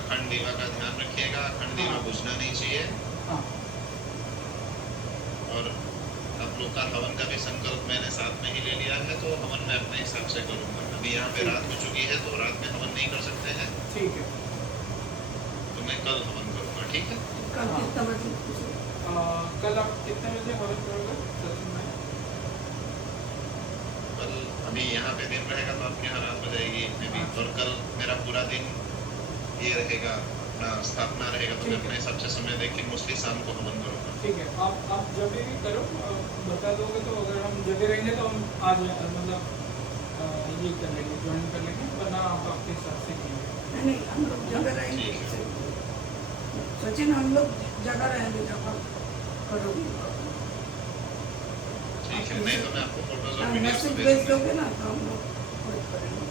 अखंड दीवा का ध्यान रखिएगा। अखंड दीवा बुझना नहीं चाहिए। और आप लोग का हवन का भी संकल्प मैंने साथ में ही ले लिया है तो हवन मैं अपने हिसाब से करूंगा। अभी यहाँ पे रात हो चुकी है तो रात में हवन नहीं कर सकते हैं। ठीक है। तो मैं कल हवन करूंगा। ठीक है। कल कितना बजे? कल आप कितने बजे हवन करोगे? कल अभी यहाँ पे दिन रहेगा तो आपके यहाँ रात हो जाएगी मे बी। और कल मेरा पूरा दिन ये रहेगा, स्थापना रहेगा तो मैं अपने हिसाब से समय देख के मोस्टली शाम को हवन करूँगा। ठीक है। आप जब भी करो बता दोगे तो अगर हम जगह रहेंगे तो हम आज मतलब ये कर लेंगे, ज्वाइन कर लेंगे, वरना आप आपके हिसाब से कीजिए। नहीं हम लोग जगह रहेंगे। सचिन हम लोग जगह रहेंगे जब आप करोगे। ठीक है। नहीं तो मैं आपको फोटोज और वीडियोस मैसेज भेज भेज दूंगा। दोगे ना तो हम लोग वेट करेंगे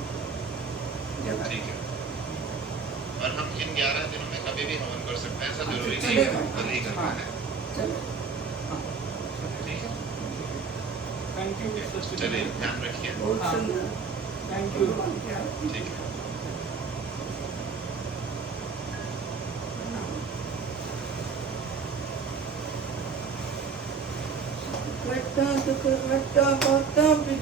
जगह। ठीक है। और हम इन 11 दिनों में कभी भी हवन कर सकते हैं। ऐसा जरूरी नहीं चलेगा। है कल ही करना है। चलो ठीक है। Thank you. चलिए ध्यान रखिए। बहुत हाँ। सुंदर। Thank you. ठीक है। घट्टा दुख घट्टा बहुत